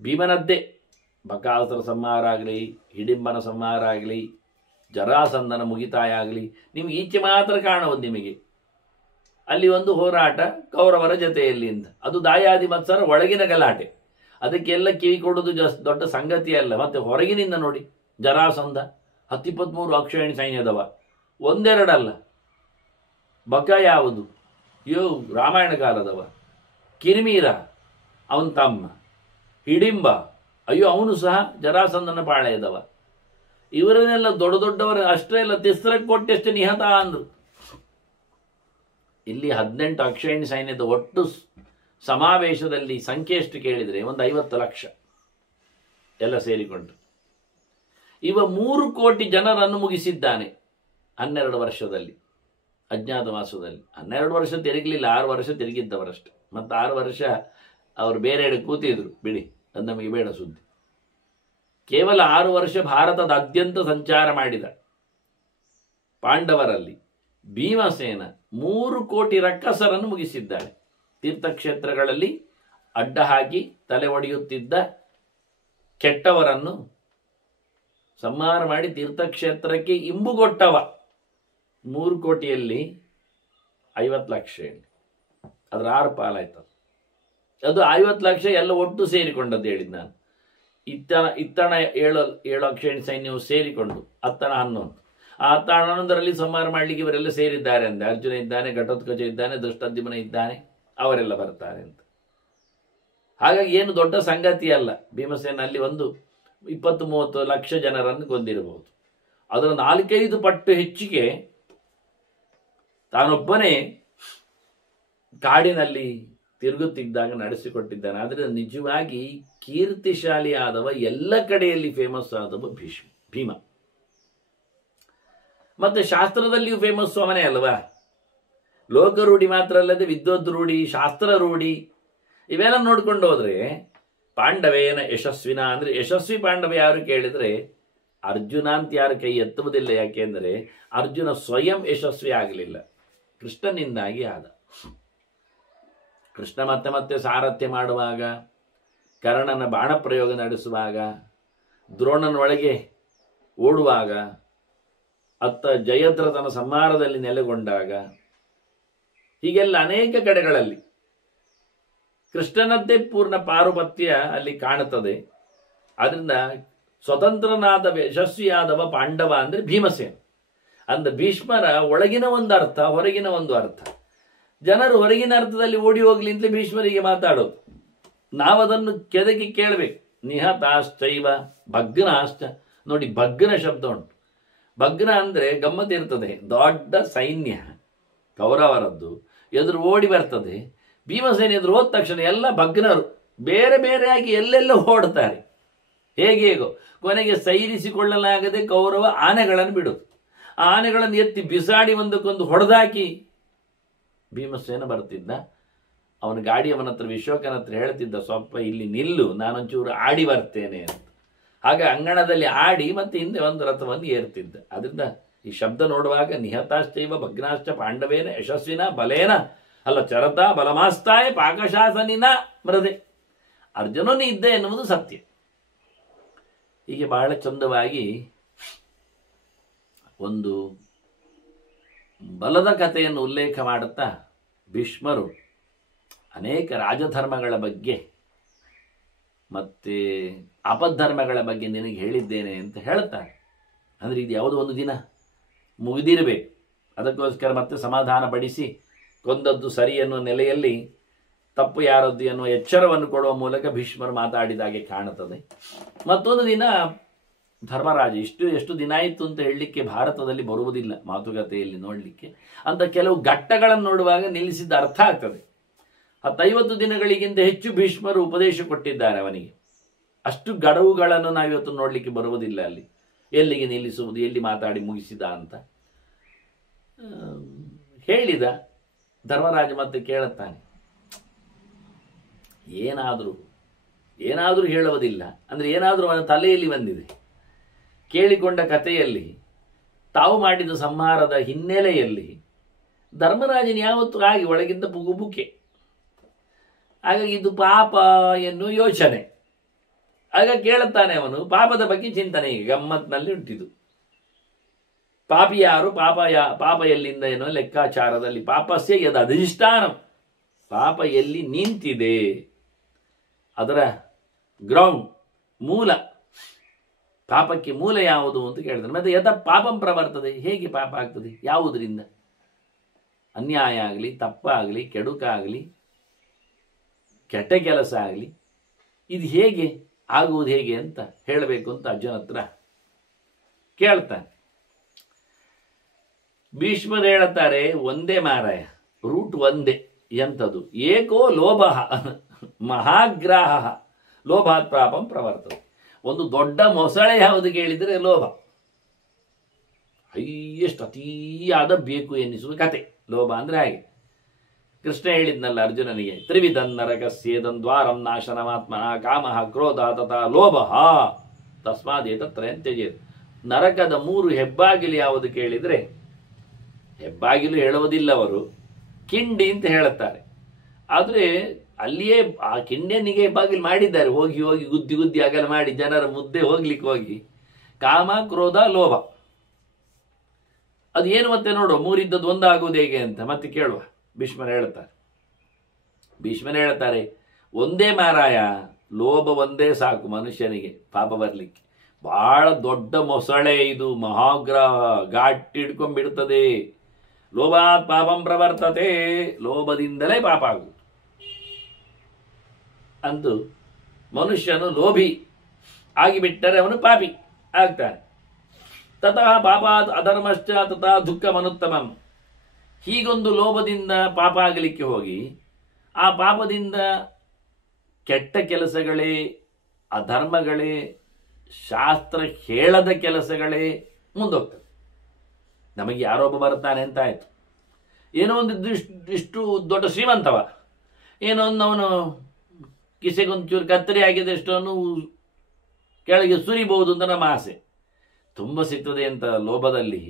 ಭೀಮನದ್ದೇ ಬಕಾಸುರ ಸಂಹಾರ ಆಗಲಿ, ಹಿಡಿಂಬನ ಸಂಹಾರ ಆಗಲಿ, ಜರಾಸಂಧನ ಮುಗಿತಾಯ ಆಗಲಿ, ನಿಮ್ಗೆ ಈಚೆ ಮಾತ್ರ ಕಾಣುವುದು. ನಿಮಗೆ ಅಲ್ಲಿ ಒಂದು ಹೋರಾಟ ಕೌರವರ ಜೊತೆಯಲ್ಲಿ ಅಂತ, ಅದು ದಾಯಾದಿ ಮತ್ಸರ ಒಳಗಿನ ಗಲಾಟೆ. ಅದಕ್ಕೆಲ್ಲ ಕಿವಿ ಕೊಡೋದು ದೊಡ್ಡ ಸಂಗತಿ ಅಲ್ಲ. ಮತ್ತೆ ಹೊರಗಿನಿಂದ ನೋಡಿ, ಜರಾಸಂಧ 10-23 ಅಕ್ಷೋಹಿಣಿ ಸೈನ್ಯದವ, ಒಂದೆರಡಲ್ಲ. ಬಕ ಯಾವುದು? ರಾಮಾಯಣ ಕಾಲದವ. ಕಿರಿಮೀರ ಅವನ ತಮ್ಮ. ಹಿಡಿಂಬ, ಅವನು ಸಹ ಜರಾಸಂಧನ ಪಾಳೆಯದವ. ಇವರನ್ನೆಲ್ಲ ದೊಡ್ಡ ದೊಡ್ಡವರ ಅಷ್ಟೇ ಎಲ್ಲ ತಿಸ್ರಕ್ಕೆ ಕೊಟ್ಟೆಷ್ಟು ನಿಹತ ಅಂದ್ರು. ಇಲ್ಲಿ 18 ಅಕ್ಷೋಹಿಣಿ ಸೈನ್ಯದ ಒಟ್ಟು ಸಮಾವೇಶದಲ್ಲಿ ಸಂಖ್ಯೆ ಎಷ್ಟು ಕೇಳಿದರೆ ಒಂದು 50 ಲಕ್ಷ ಎಲ್ಲ ಸೇರಿಕೊಂಡು. ಇವ 3 ಕೋಟಿ ಜನರನ್ನು ಮುಗಿಸಿದ್ದಾನೆ 12 ವರ್ಷದಲ್ಲಿ, ಅಜ್ಞಾತವಾಸದಲ್ಲಿ. 12 ವರ್ಷ ತಿರುಗಲಿಲ್ಲ, 6 ವರ್ಷ ತಿರುಗಿದ್ದವರಷ್ಟೆ. ಮತ್ತು 6 ವರ್ಷ ಅವರು ಬೇರೆಡೆ ಕೂತಿದ್ರು, ಬಿಡಿ, ಅದು ನಮಗೆ ಬೇಡ ಸುದ್ದಿ. ಕೇವಲ 6 ವರ್ಷ ಭಾರತದಾದ್ಯಂತ ಸಂಚಾರ ಮಾಡಿದ ಪಾಂಡವರಲ್ಲಿ ಭೀಮಸೇನ 3 ಕೋಟಿ ರಕ್ಕಸರನ್ನು ಮುಗಿಸಿದ್ದಾನೆ. ತೀರ್ಥಕ್ಷೇತ್ರಗಳಲ್ಲಿ ಅಡ್ಡ ಹಾಕಿ ತಲೆ ಒಡೆಯುತ್ತಿದ್ದ ಕೆಟ್ಟವರನ್ನು ಸಂಹಾರ ಮಾಡಿ ತೀರ್ಥಕ್ಷೇತ್ರಕ್ಕೆ ಇಂಬುಗೊಟ್ಟವ. 3 ಕೋಟಿಯಲ್ಲಿ 50 ಲಕ್ಷ ಹೇಳಿ, ಅದರ 6 ಪಾಲಾಯ್ತು. ಅದು 50 ಲಕ್ಷ ಎಲ್ಲ ಒಟ್ಟು ಸೇರಿಕೊಂಡದ್ದು ಹೇಳಿದ್ದು ನಾನು. ಇತ್ತಣ 7 ಅಕ್ಷೋಹಿಣಿ ಸೈನ್ಯವು ಸೇರಿಕೊಂಡು ಅತ್ತಣ 11. ಆ ಅತ್ತಣ 11ರಲ್ಲಿ ಸಂಹಾರ ಮಾಡಲಿಕ್ಕೆ ಇವರೆಲ್ಲ ಸೇರಿದ್ದಾರೆ ಅಂದೆ. ಅರ್ಜುನ ಇದ್ದಾನೆ, ಘಟೋತ್ಕಚ ಇದ್ದಾನೆ, ಧೃಷ್ಟದ್ಯುಮ್ನ ಇದ್ದಾನೆ, ಅವರೆಲ್ಲ ಬರ್ತಾರೆ ಅಂತ. ಹಾಗಾಗಿ ಏನು ದೊಡ್ಡ ಸಂಗತಿ ಅಲ್ಲ. ಭೀಮಸೇನ ಅಲ್ಲಿ ಒಂದು 20-30 ಲಕ್ಷ ಜನರನ್ನು ಕೊಂದಿರಬಹುದು. ಅದರ 4-5 ಪಟ್ಟು ಹೆಚ್ಚಿಗೆ ತಾನೊಬ್ಬನೇ ಕಾಡಿನಲ್ಲಿ ತಿರುಗುತ್ತಿದ್ದಾಗ ನಡೆಸಿಕೊಟ್ಟಿದ್ದಾನೆ. ಆದರೆ ನಿಜವಾಗಿ ಕೀರ್ತಿಶಾಲಿ ಆದವ, ಎಲ್ಲ ಕಡೆಯಲ್ಲಿ ಫೇಮಸ್ ಆದವ ಭೀಮ. ಮತ್ತೆ ಶಾಸ್ತ್ರದಲ್ಲಿಯೂ ಫೇಮಸ್ ಅವನೇ ಅಲ್ವಾ? ಲೋಕರೂಢಿ ಮಾತ್ರ ಅಲ್ಲದೆ ವಿದ್ವದ್ ರೂಢಿ, ಶಾಸ್ತ್ರ ರೂಢಿ, ಇವೆಲ್ಲ ನೋಡ್ಕೊಂಡು ಹೋದ್ರೆ ಪಾಂಡವೇನ ಯಶಸ್ವಿನ ಅಂದರೆ ಯಶಸ್ವಿ ಪಾಂಡವ ಯಾರು ಕೇಳಿದರೆ ಅರ್ಜುನ ಅಂತ ಯಾರು ಕೈ ಎತ್ತುವುದಿಲ್ಲ. ಯಾಕೆಂದರೆ ಅರ್ಜುನ ಸ್ವಯಂ ಯಶಸ್ವಿ ಆಗಲಿಲ್ಲ, ಕೃಷ್ಣನಿಂದಾಗಿ ಆದ. ಕೃಷ್ಣ ಮತ್ತೆ ಮತ್ತೆ ಸಾರಥ್ಯ ಮಾಡುವಾಗ, ಕರ್ಣನ ಬಾಣ ಪ್ರಯೋಗ ನಡೆಸುವಾಗ, ದ್ರೋಣನ ಒಳಗೆ ಓಡುವಾಗ, ಅತ್ತ ಜಯದ್ರಥನ ಸಂಹಾರದಲ್ಲಿ ನೆಲೆಗೊಂಡಾಗ, ಹೀಗೆಲ್ಲ ಅನೇಕ ಕಡೆಗಳಲ್ಲಿ ಕೃಷ್ಣನದ್ದೇ ಪೂರ್ಣ ಪಾರುಪತ್ಯ ಅಲ್ಲಿ ಕಾಣುತ್ತದೆ. ಅದರಿಂದ ಸ್ವತಂತ್ರನಾದ ಯಶಸ್ವಿಯಾದವ ಪಾಂಡವ ಅಂದರೆ ಭೀಮಸೇನ. ಅಂದ ಭೀಷ್ಮರ ಒಳಗಿನ ಒಂದು ಅರ್ಥ, ಹೊರಗಿನ ಒಂದು ಅರ್ಥ. ಜನರು ಹೊರಗಿನ ಅರ್ಥದಲ್ಲಿ ಓಡಿ ಹೋಗ್ಲಿ ಅಂತಲೇ ಭೀಷ್ಮರಿಗೆ ಮಾತಾಡೋದು. ನಾವದನ್ನು ಕೆದಕಿ ಕೇಳಬೇಕು. ನಿಹತಾಶ್ಚೈವ ಭಗ್ನಾಶ್ಚ. ನೋಡಿ, ಭಗ್ನ ಶಬ್ದ ಉಂಟು. ಭಗ್ನ ಅಂದರೆ ಗಮ್ಮತ್ತಿರ್ತದೆ. ದೊಡ್ಡ ಸೈನ್ಯ ಕೌರವರದ್ದು ಎದುರು ಓಡಿ ಬರ್ತದೆ. ಭೀಮಸೇನ ಎದುರು ಹೋದ ತಕ್ಷಣ ಎಲ್ಲ ಭಗ್ನರು ಬೇರೆ ಬೇರೆಯಾಗಿ ಎಲ್ಲೆಲ್ಲೋ ಓಡ್ತಾರೆ. ಹೇಗೇಗೋ ಕೊನೆಗೆ ಸೈರಿಸಿಕೊಳ್ಳಲಾಗದೆ ಕೌರವ ಆನೆಗಳನ್ನು ಬಿಡೋದು. ಆ ಆನೆಗಳನ್ನು ಎತ್ತಿ ಬಿಸಾಡಿ ಒಂದಕ್ಕೊಂದು ಹೊಡೆದಾಕಿ ಭೀಮಸೇನ ಬರ್ತಿದ್ದ. ಅವನ ಗಾಡಿ ಅವನ ಹತ್ರ ವಿಶ್ವಕನ ಹತ್ರ ಹೇಳ್ತಿದ್ದ, ಸ್ವಲ್ಪ ಇಲ್ಲಿ ನಿಲ್ಲು, ನಾನೊಂಚೂರು ಆಡಿ ಬರ್ತೇನೆ ಅಂತ. ಹಾಗೆ ಅಂಗಣದಲ್ಲಿ ಆಡಿ ಮತ್ತೆ ಹಿಂದೆ ಒಂದು ರಥವನ್ನು ಏರ್ತಿದ್ದ. ಅದರಿಂದ ಈ ಶಬ್ದ ನೋಡುವಾಗ ನಿಹತಾಶ್ಚೈವ ಭಗ್ನಾಶ್ಚ ಪಾಂಡವೇನ ಯಶಸ್ವಿನ ಬಲೇನ ಅಲ್ಲ ಚರತ ಬಲಮಾಸ್ತಾಯ ಪಾಕಶಾಸನಿನ ಮೃದೆ. ಅರ್ಜುನನೇ ಇದ್ದ ಎನ್ನುವುದು ಸತ್ಯ. ಹೀಗೆ ಬಹಳ ಚಂದವಾಗಿ ಒಂದು ಬಲದ ಕಥೆಯನ್ನು ಉಲ್ಲೇಖ ಮಾಡುತ್ತಾ ಭೀಷ್ಮರು ಅನೇಕ ರಾಜಧರ್ಮಗಳ ಬಗ್ಗೆ ಮತ್ತೆ ಅಪಧರ್ಮಗಳ ಬಗ್ಗೆ ನಿನಗೆ ಹೇಳಿದ್ದೇನೆ ಅಂತ ಹೇಳ್ತಾರೆ. ಅಂದರೆ ಇದು ಯಾವುದೋ ಒಂದು ದಿನ ಮುಗಿದಿರಬೇಕು, ಅದಕ್ಕೋಸ್ಕರ ಮತ್ತೆ ಸಮಾಧಾನ ಪಡಿಸಿ ಕೊಂದದ್ದು ಸರಿ ಎನ್ನುವ ನೆಲೆಯಲ್ಲಿ ತಪ್ಪು ಯಾರದ್ದು ಎನ್ನುವ ಎಚ್ಚರವನ್ನು ಕೊಡುವ ಮೂಲಕ ಭೀಷ್ಮರು ಮಾತಾಡಿದಾಗೆ ಕಾಣುತ್ತದೆ. ಮತ್ತೊಂದು ದಿನ ಧರ್ಮರಾಜ ಎಷ್ಟು ದಿನ ಆಯಿತು ಅಂತ ಹೇಳಲಿಕ್ಕೆ ಭಾರತದಲ್ಲಿ ಬರುವುದಿಲ್ಲ, ಮಾತುಕತೆಯಲ್ಲಿ ನೋಡಲಿಕ್ಕೆ ಅಂತ ಕೆಲವು ಘಟ್ಟಗಳನ್ನು ನೋಡುವಾಗ ನಿಲ್ಲಿಸಿದ ಅರ್ಥ ಆಗ್ತದೆ. 50 ದಿನಗಳಿಗಿಂತ ಹೆಚ್ಚು ಭೀಷ್ಮರು ಉಪದೇಶ ಕೊಟ್ಟಿದ್ದಾರೆ ಅವನಿಗೆ. ಅಷ್ಟು ಗಡುವುಗಳನ್ನು ನಾವಿವತ್ತು ನೋಡಲಿಕ್ಕೆ ಬರುವುದಿಲ್ಲ. ಅಲ್ಲಿ ಎಲ್ಲಿಗೆ ನಿಲ್ಲಿಸುವುದು, ಎಲ್ಲಿ ಮಾತಾಡಿ ಮುಗಿಸಿದ ಅಂತ ಹೇಳಿದ. ಧರ್ಮರಾಜ ಮತ್ತೆ ಕೇಳುತ್ತಾನೆ, ಏನಾದರೂ ಹೇಳುವುದಿಲ್ಲ ಅಂದರೆ ಏನಾದರೂ ಅವನ ತಲೆಯಲ್ಲಿ ಬಂದಿದೆ. ಕೇಳಿಕೊಂಡ ಕಥೆಯಲ್ಲಿ ತಾವು ಮಾಡಿದ ಸಂಹಾರದ ಹಿನ್ನೆಲೆಯಲ್ಲಿ ಧರ್ಮರಾಜನ ಯಾವತ್ತೂ ಆಗಿ ಒಳಗಿಂದ ಬುಗುಬುಕೆ. ಹಾಗಾಗಿ ಇದು ಪಾಪ ಎನ್ನುವ ಯೋಚನೆ. ಆಗ ಕೇಳುತ್ತಾನೆ ಅವನು, ಪಾಪದ ಬಗ್ಗೆ ಚಿಂತನೆ. ಈಗ ಗಮ್ಮತ್ನಲ್ಲಿ ಉಂಟಿದು. ಪಾಪಿ ಯಾರು, ಪಾಪ ಎಲ್ಲಿಂದ ಎನ್ನುವ ಲೆಕ್ಕಾಚಾರದಲ್ಲಿ ಪಾಪಸ್ಯ ಯದ್ ಅಧಿಷ್ಠಾನಂ, ಪಾಪ ಎಲ್ಲಿ ನಿಂತಿದೆ, ಅದರ ಗ್ರೌಂಡ್, ಮೂಲ, ಪಾಪಕ್ಕೆ ಮೂಲ ಯಾವುದು ಅಂತ ಕೇಳ್ತಾನೆ. ಮತ್ತೆ ಯಥ ಪಾಪಂ ಪ್ರವರ್ತದೆ, ಹೇಗೆ ಪಾಪ ಆಗ್ತದೆ, ಯಾವುದರಿಂದ? ಅನ್ಯಾಯ ಆಗಲಿ, ತಪ್ಪಾಗಲಿ, ಕೆಡುಕಾಗಲಿ, ಕೆಟ್ಟ ಕೆಲಸ ಆಗಲಿ, ಇದು ಹೇಗೆ ಆಗುವುದು ಹೇಗೆ ಅಂತ ಹೇಳಬೇಕು ಅಂತ ಅರ್ಜುನ ಹತ್ರ ಕೇಳ್ತಾನೆ. ಭೀಷ್ಮರು ಹೇಳುತ್ತಾರೆ, ಒಂದೇ ಮಾರಾಯ, ರೂಟ್ ಒಂದೇ. ಎಂಥದ್ದು? ಏಕೋ ಲೋಭ ಮಹಾಗ್ರಾಹ ಲೋಭಾತ್ ಪಾಪಂ ಪ್ರವರ್ತದೆ. ಒಂದು ದೊಡ್ಡ ಮೊಸಳೆ ಯಾವುದು ಕೇಳಿದರೆ ಲೋಭ, ಹೈಯೆಸ್ಟ್ ಅತೀಯಾದ ಬೇಕು ಎನ್ನಿಸುವ ಕತೆ ಲೋಭ ಅಂದ್ರೆ ಹಾಗೆ. ಕೃಷ್ಣ ಹೇಳಿದ್ನಲ್ಲ ಅರ್ಜುನನಿಗೆ, ತ್ರಿವಿಧಂ ನರಕಸ್ಯೇದಂ ದ್ವಾರಂ ನಾಶನಮಾತ್ಮನ ಕಾಮಃ ಕ್ರೋಧ ತಥಾ ಲೋಭ ತಸ್ಮಾದೇತತ್ರಯಂ ತ್ಯಜೇತ್. ನರಕದ 3 ಹೆಬ್ಬಾಗಿಲು ಯಾವುದು ಕೇಳಿದರೆ, ಹೆಬ್ಬಾಗಿಲು ಹೇಳುವುದಿಲ್ಲ ಅವರು, ಕಿಂಡಿ ಅಂತ ಹೇಳುತ್ತಾರೆ. ಆದರೆ ಅಲ್ಲಿಯೇ ಆ ಕಿಂಡಿಯನಿಗೆ ಹೆಬ್ಬಾಗಿಲು ಮಾಡಿದ್ದಾರೆ. ಹೋಗಿ ಹೋಗಿ ಗುದ್ದಿ ಅಗಲ ಮಾಡಿ ಜನರ ಮುದ್ದೆ ಹೋಗ್ಲಿಕ್ಕೆ ಹೋಗಿ ಕಾಮ ಕ್ರೋಧ ಲೋಭ. ಅದು ಏನು ಮತ್ತೆ ನೋಡು, 3 ಇದ್ದದ್ದು ಒಂದಾಗುವುದು ಹೇಗೆ ಅಂತ ಮತ್ತೆ ಕೇಳುವ. ಭೀಷ್ಮರು ಹೇಳ್ತಾರೆ, ಒಂದೇ ಮಾರಾಯ, ಲೋಭ ಒಂದೇ ಸಾಕು ಮನುಷ್ಯನಿಗೆ ಪಾಪ ಬರಲಿಕ್ಕೆ. ಬಹಳ ದೊಡ್ಡ ಮೊಸಳೆ ಇದು, ಮಹಾಗ್ರಹ, ಗಾಟಿ ಹಿಡ್ಕೊಂಡ್ಬಿಡ್ತದೆ. ಲೋಭಾತ್ ಪಾಪಂ ಪ್ರವರ್ತತೆ, ಲೋಭದಿಂದಲೇ ಪಾಪ ಆಗುವುದು. ಅಂದು ಮನುಷ್ಯನು ಲೋಭಿ ಆಗಿಬಿಟ್ಟರೆ ಅವನು ಪಾಪಿ ಆಗ್ತಾನೆ. ತತಃ ಪಾಪಾತ್ ಅಧರ್ಮಶ್ಚ ತಥಾ ದುಃಖಮನುತ್ತಮಂ. ಹೀಗೊಂದು ಲೋಭದಿಂದ ಪಾಪ ಆಗಲಿಕ್ಕೆ ಹೋಗಿ ಆ ಪಾಪದಿಂದ ಕೆಟ್ಟ ಕೆಲಸಗಳೇ, ಅಧರ್ಮಗಳೇ, ಶಾಸ್ತ್ರ ಹೇಳದ ಕೆಲಸಗಳೇ ಮುಂದೋಗ್ತದೆ. ನಮಗೆ ಯಾರೊಬ್ಬ ಬರ್ತಾನೆ ಅಂತ ಆಯ್ತು, ಏನೋ ಒಂದು ಇಷ್ಟು ದೊಡ್ಡ ಶ್ರೀಮಂತವ, ಏನೋ ಒಂದು ಅವನು ಕಿಸೆಗೊಂಚೂರು ಕತ್ತರಿ ಆಗಿದೆ ಎಷ್ಟನ್ನು ಕೆಳಗೆ ಸುರಿಬಹುದು ಅಂತ ನಮ್ಮ ಆಸೆ. ತುಂಬ ಸಿಗ್ತದೆ ಅಂತ ಲೋಭದಲ್ಲಿ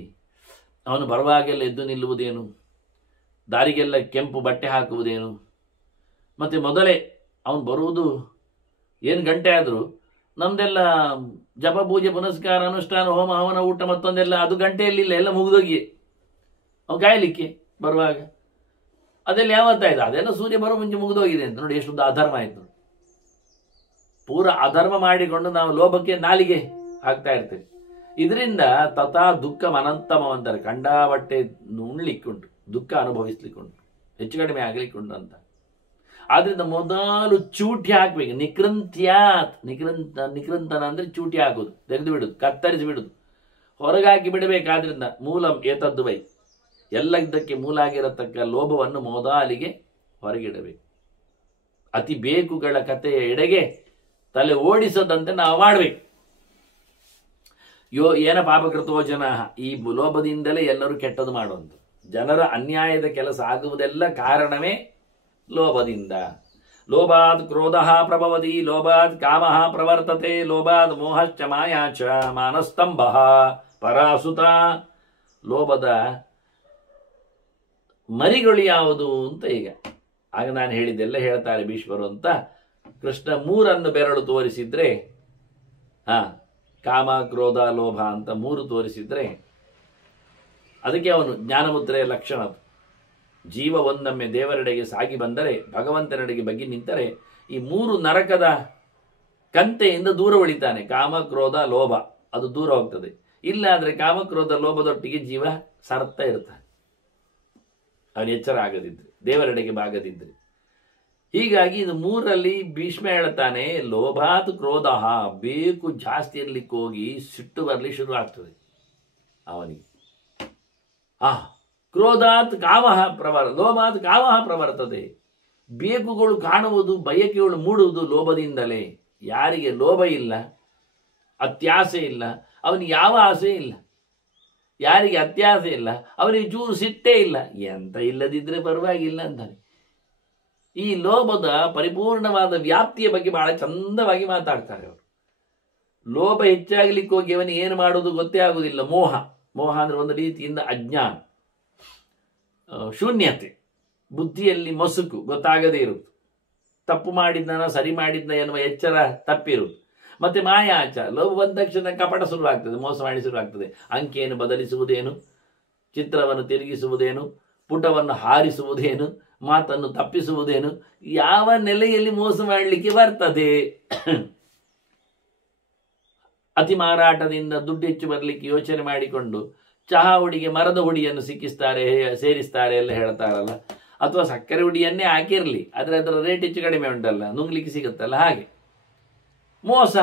ಅವನು ಬರುವಾಗೆಲ್ಲ ಎದ್ದು ನಿಲ್ಲುವುದೇನು, ದಾರಿಗೆಲ್ಲ ಕೆಂಪು ಬಟ್ಟೆ ಹಾಕುವುದೇನು, ಮತ್ತು ಮೊದಲೇ ಅವನು ಬರುವುದು ಏನು ಗಂಟೆ ಆದರೂ ನಮ್ದೆಲ್ಲ ಜಪ ಪೂಜೆ ಪುನಸ್ಕಾರ ಅನುಷ್ಠಾನ ಹೋಮ ಹವನ ಊಟ ಮತ್ತೊಂದೆಲ್ಲ ಅದು ಗಂಟೆಯಲ್ಲಿಲ್ಲ, ಎಲ್ಲ ಮುಗಿದೋಗಿ ಅವನು ಕಾಯಲಿಕ್ಕೆ ಬರುವಾಗ ಅದೆಲ್ಲ ಯಾವತ್ತಾಯ್ತು, ಅದೆಲ್ಲ ಸೂರ್ಯ ಬರೋ ಮುಂಚೆ ಮುಗಿದೋಗಿದೆ ಅಂತ ನೋಡಿ. ಎಷ್ಟೊಂದು ಅಧರ್ಮ ಆಯ್ತು. ಪೂರ ಅಧರ್ಮ ಮಾಡಿಕೊಂಡು ನಾವು ಲೋಭಕ್ಕೆ ನಾಲಿಗೆ ಹಾಕ್ತಾ ಇರ್ತೇವೆ. ಇದರಿಂದ ತಥಾ ದುಃಖ ಅನಂತಮ ಅಂತಾರೆ. ಕಂಡಾಬಟ್ಟೆ ಉಣ್ಲಿಕ್ಕುಂಟು, ದುಃಖ ಅನುಭವಿಸ್ಲಿಕ್ಕುಂಟು, ಹೆಚ್ಚು ಕಡಿಮೆ ಆಗ್ಲಿಕ್ಕುಂಟು ಅಂತ. ಆದ್ರಿಂದ ಮೊದಲು ಚೂಟಿ ಹಾಕ್ಬೇಕು. ನಿಕೃಂತನ ಅಂದ್ರೆ ಚೂಟಿ ಹಾಕೋದು, ತೆಗೆದು ಬಿಡುದು, ಕತ್ತರಿಸಿ ಬಿಡುದು, ಹೊರಗಾಗಿ ಬಿಡಬೇಕಾದ್ರಿಂದ ಮೂಲಂ ಏತದ್ದು ವೈ, ಎಲ್ಲ ಇದಕ್ಕೆ ಮೂಲ ಆಗಿರತಕ್ಕ ಲೋಭವನ್ನು ಮೊದಲಿಗೆ ಹೊರಗಿಡಬೇಕು. ಅತಿ ಬೇಕುಗಳ ಕಥೆಯ ಎಡೆಗೆ ತಲೆ ಓಡಿಸದಂತೆ ನಾವು ಮಾಡಬೇಕು. ಏನ ಪಾಪಕೃತೋ ಜನ, ಈ ಲೋಭದಿಂದಲೇ ಎಲ್ಲರೂ ಕೆಟ್ಟದು ಮಾಡುವಂತ ಜನರ ಅನ್ಯಾಯದ ಕೆಲಸ ಆಗುವುದೆಲ್ಲ ಕಾರಣವೇ ಲೋಭದಿಂದ. ಲೋಭಾತ್ ಕ್ರೋಧ ಪ್ರಭವತಿ, ಲೋಭಾತ್ ಕಾಮ ಪ್ರವರ್ತತೆ, ಲೋಭಾತ್ ಮೋಹಶ್ಚ ಮಾಯಾಚ ಮಾನಸ್ತಂಭ ಪರಾಸುತ. ಲೋಭದ ಮರಿಗಳು ಯಾವುದು ಅಂತ ಈಗ ಆಗ ನಾನು ಹೇಳಿದ್ದೆಲ್ಲ ಹೇಳ್ತಾರೆ ಭೀಷ್ಮರು ಅಂತ. ಕೃಷ್ಣ 3 ಬೆರಳು ತೋರಿಸಿದ್ರೆ ಕಾಮ ಕ್ರೋಧ ಲೋಭ ಅಂತ ಮೂರು ತೋರಿಸಿದ್ರೆ ಅದಕ್ಕೆ ಅವನು ಜ್ಞಾನಮುದ್ರೆಯ ಲಕ್ಷಣ. ಅದು ಜೀವ ಒಂದೊಮ್ಮೆ ದೇವರೆಡೆಗೆ ಸಾಗಿ ಬಂದರೆ, ಭಗವಂತನೆಡೆಗೆ ಬಗ್ಗಿ ನಿಂತರೆ ಈ ಮೂರು ನರಕದ ಕಂತೆಯಿಂದ ದೂರ ಉಳಿತಾನೆ. ಕಾಮ ಕ್ರೋಧ ಲೋಭ ಅದು ದೂರ ಹೋಗ್ತದೆ. ಇಲ್ಲ ಆದರೆ ಕಾಮ ಕ್ರೋಧ ಲೋಭದೊಟ್ಟಿಗೆ ಜೀವ ಸರತ್ತ ಇರ್ತಾನೆ, ಅವನು ಎಚ್ಚರ ಆಗದಿದ್ರೆ, ದೇವರೆಡೆಗೆ ಬಾಗದಿದ್ರೆ. ಹೀಗಾಗಿ ಇದು ಮೂರರಲ್ಲಿ ಭೀಷ್ಮ ಹೇಳ್ತಾನೆ, ಲೋಭಾತ್ ಕ್ರೋಧ, ಬೇಕು ಜಾಸ್ತಿ ಇರ್ಲಿಕ್ಕೆ ಹೋಗಿ ಸಿಟ್ಟು ಬರಲಿ ಶುರು ಆಗ್ತದೆ ಅವನಿಗೆ. ಕ್ರೋಧಾತ್ ಕಾಮಃ ಲೋಭಾತ್ ಕಾಮಃ ಪ್ರವರ್ತದೆ. ಬೇಕುಗಳು ಕಾಣುವುದು, ಬಯಕೆಗಳು ಮೂಡುವುದು ಲೋಭದಿಂದಲೇ. ಯಾರಿಗೆ ಲೋಭ ಇಲ್ಲ, ಅತ್ಯಾಸೆ ಇಲ್ಲ, ಅವನಿಗೆ ಯಾವ ಆಸೆ ಇಲ್ಲ. ಯಾರಿಗೆ ಅತ್ಯಾಸೆ ಇಲ್ಲ ಅವನಿಗೆ ಚೂರು ಸಿಟ್ಟೇ ಇಲ್ಲ. ಎಂತ ಇಲ್ಲದಿದ್ರೆ ಪರವಾಗಿಲ್ಲ ಅಂತಾನೆ. ಈ ಲೋಭದ ಪರಿಪೂರ್ಣವಾದ ವ್ಯಾಪ್ತಿಯ ಬಗ್ಗೆ ಬಹಳ ಚಂದವಾಗಿ ಮಾತಾಡ್ತಾರೆ ಅವರು. ಲೋಭ ಹೆಚ್ಚಾಗಲಿಕ್ಕೆ ಹೋಗಿ ಅವನಿಗೆ ಏನು ಮಾಡೋದು ಗೊತ್ತೇ ಆಗುವುದಿಲ್ಲ. ಮೋಹ ಅಂದ್ರೆ ಒಂದು ರೀತಿಯಿಂದ ಅಜ್ಞಾನ, ಶೂನ್ಯತೆ, ಬುದ್ಧಿಯಲ್ಲಿ ಮಸುಕು, ಗೊತ್ತಾಗದೇ ಇರುವುದು, ತಪ್ಪು ಮಾಡಿದ್ನ ಸರಿ ಮಾಡಿದ್ನ ಎನ್ನುವ ಎಚ್ಚರ ತಪ್ಪಿರುವುದು. ಮತ್ತೆ ಮಾಯಾಚಾರ, ಲೋಭ ಬಂದ ತಕ್ಷಣ ಕಪಟ ಶುರುವಾಗ್ತದೆ, ಮೋಸ ಮಾಡಿ ಶುರುವಾಗ್ತದೆ. ಅಂಕೆಯನ್ನು ಬದಲಿಸುವುದೇನು, ಚಿತ್ರವನ್ನು ತಿರುಗಿಸುವುದೇನು, ಪುಟವನ್ನು ಹಾರಿಸುವುದೇನು, ಮಾತನ್ನು ತಪ್ಪಿಸುವುದೇನು, ಯಾವ ನೆಲೆಯಲ್ಲಿ ಮೋಸ ಮಾಡಲಿಕ್ಕೆ ಬರ್ತದೆ. ಅತಿ ಮಾರಾಟದಿಂದ ದುಡ್ಡು ಹೆಚ್ಚು ಬರಲಿಕ್ಕೆ ಯೋಚನೆ ಮಾಡಿಕೊಂಡು ಚಹಾ ಹುಡಿಗೆ ಮರದ ಹುಡಿಯನ್ನು ಸೇರಿಸ್ತಾರೆ ಎಲ್ಲ ಹೇಳ್ತಾರಲ್ಲ. ಅಥವಾ ಸಕ್ಕರೆ ಹುಡಿಯನ್ನೇ ಹಾಕಿರಲಿ, ಆದರೆ ಅದರ ರೇಟ್ ಹೆಚ್ಚು ಕಡಿಮೆ ಉಂಟಲ್ಲ, ನುಂಗ್ಲಿಕ್ಕೆ ಸಿಗುತ್ತಲ್ಲ. ಹಾಗೆ ಮೋಸ,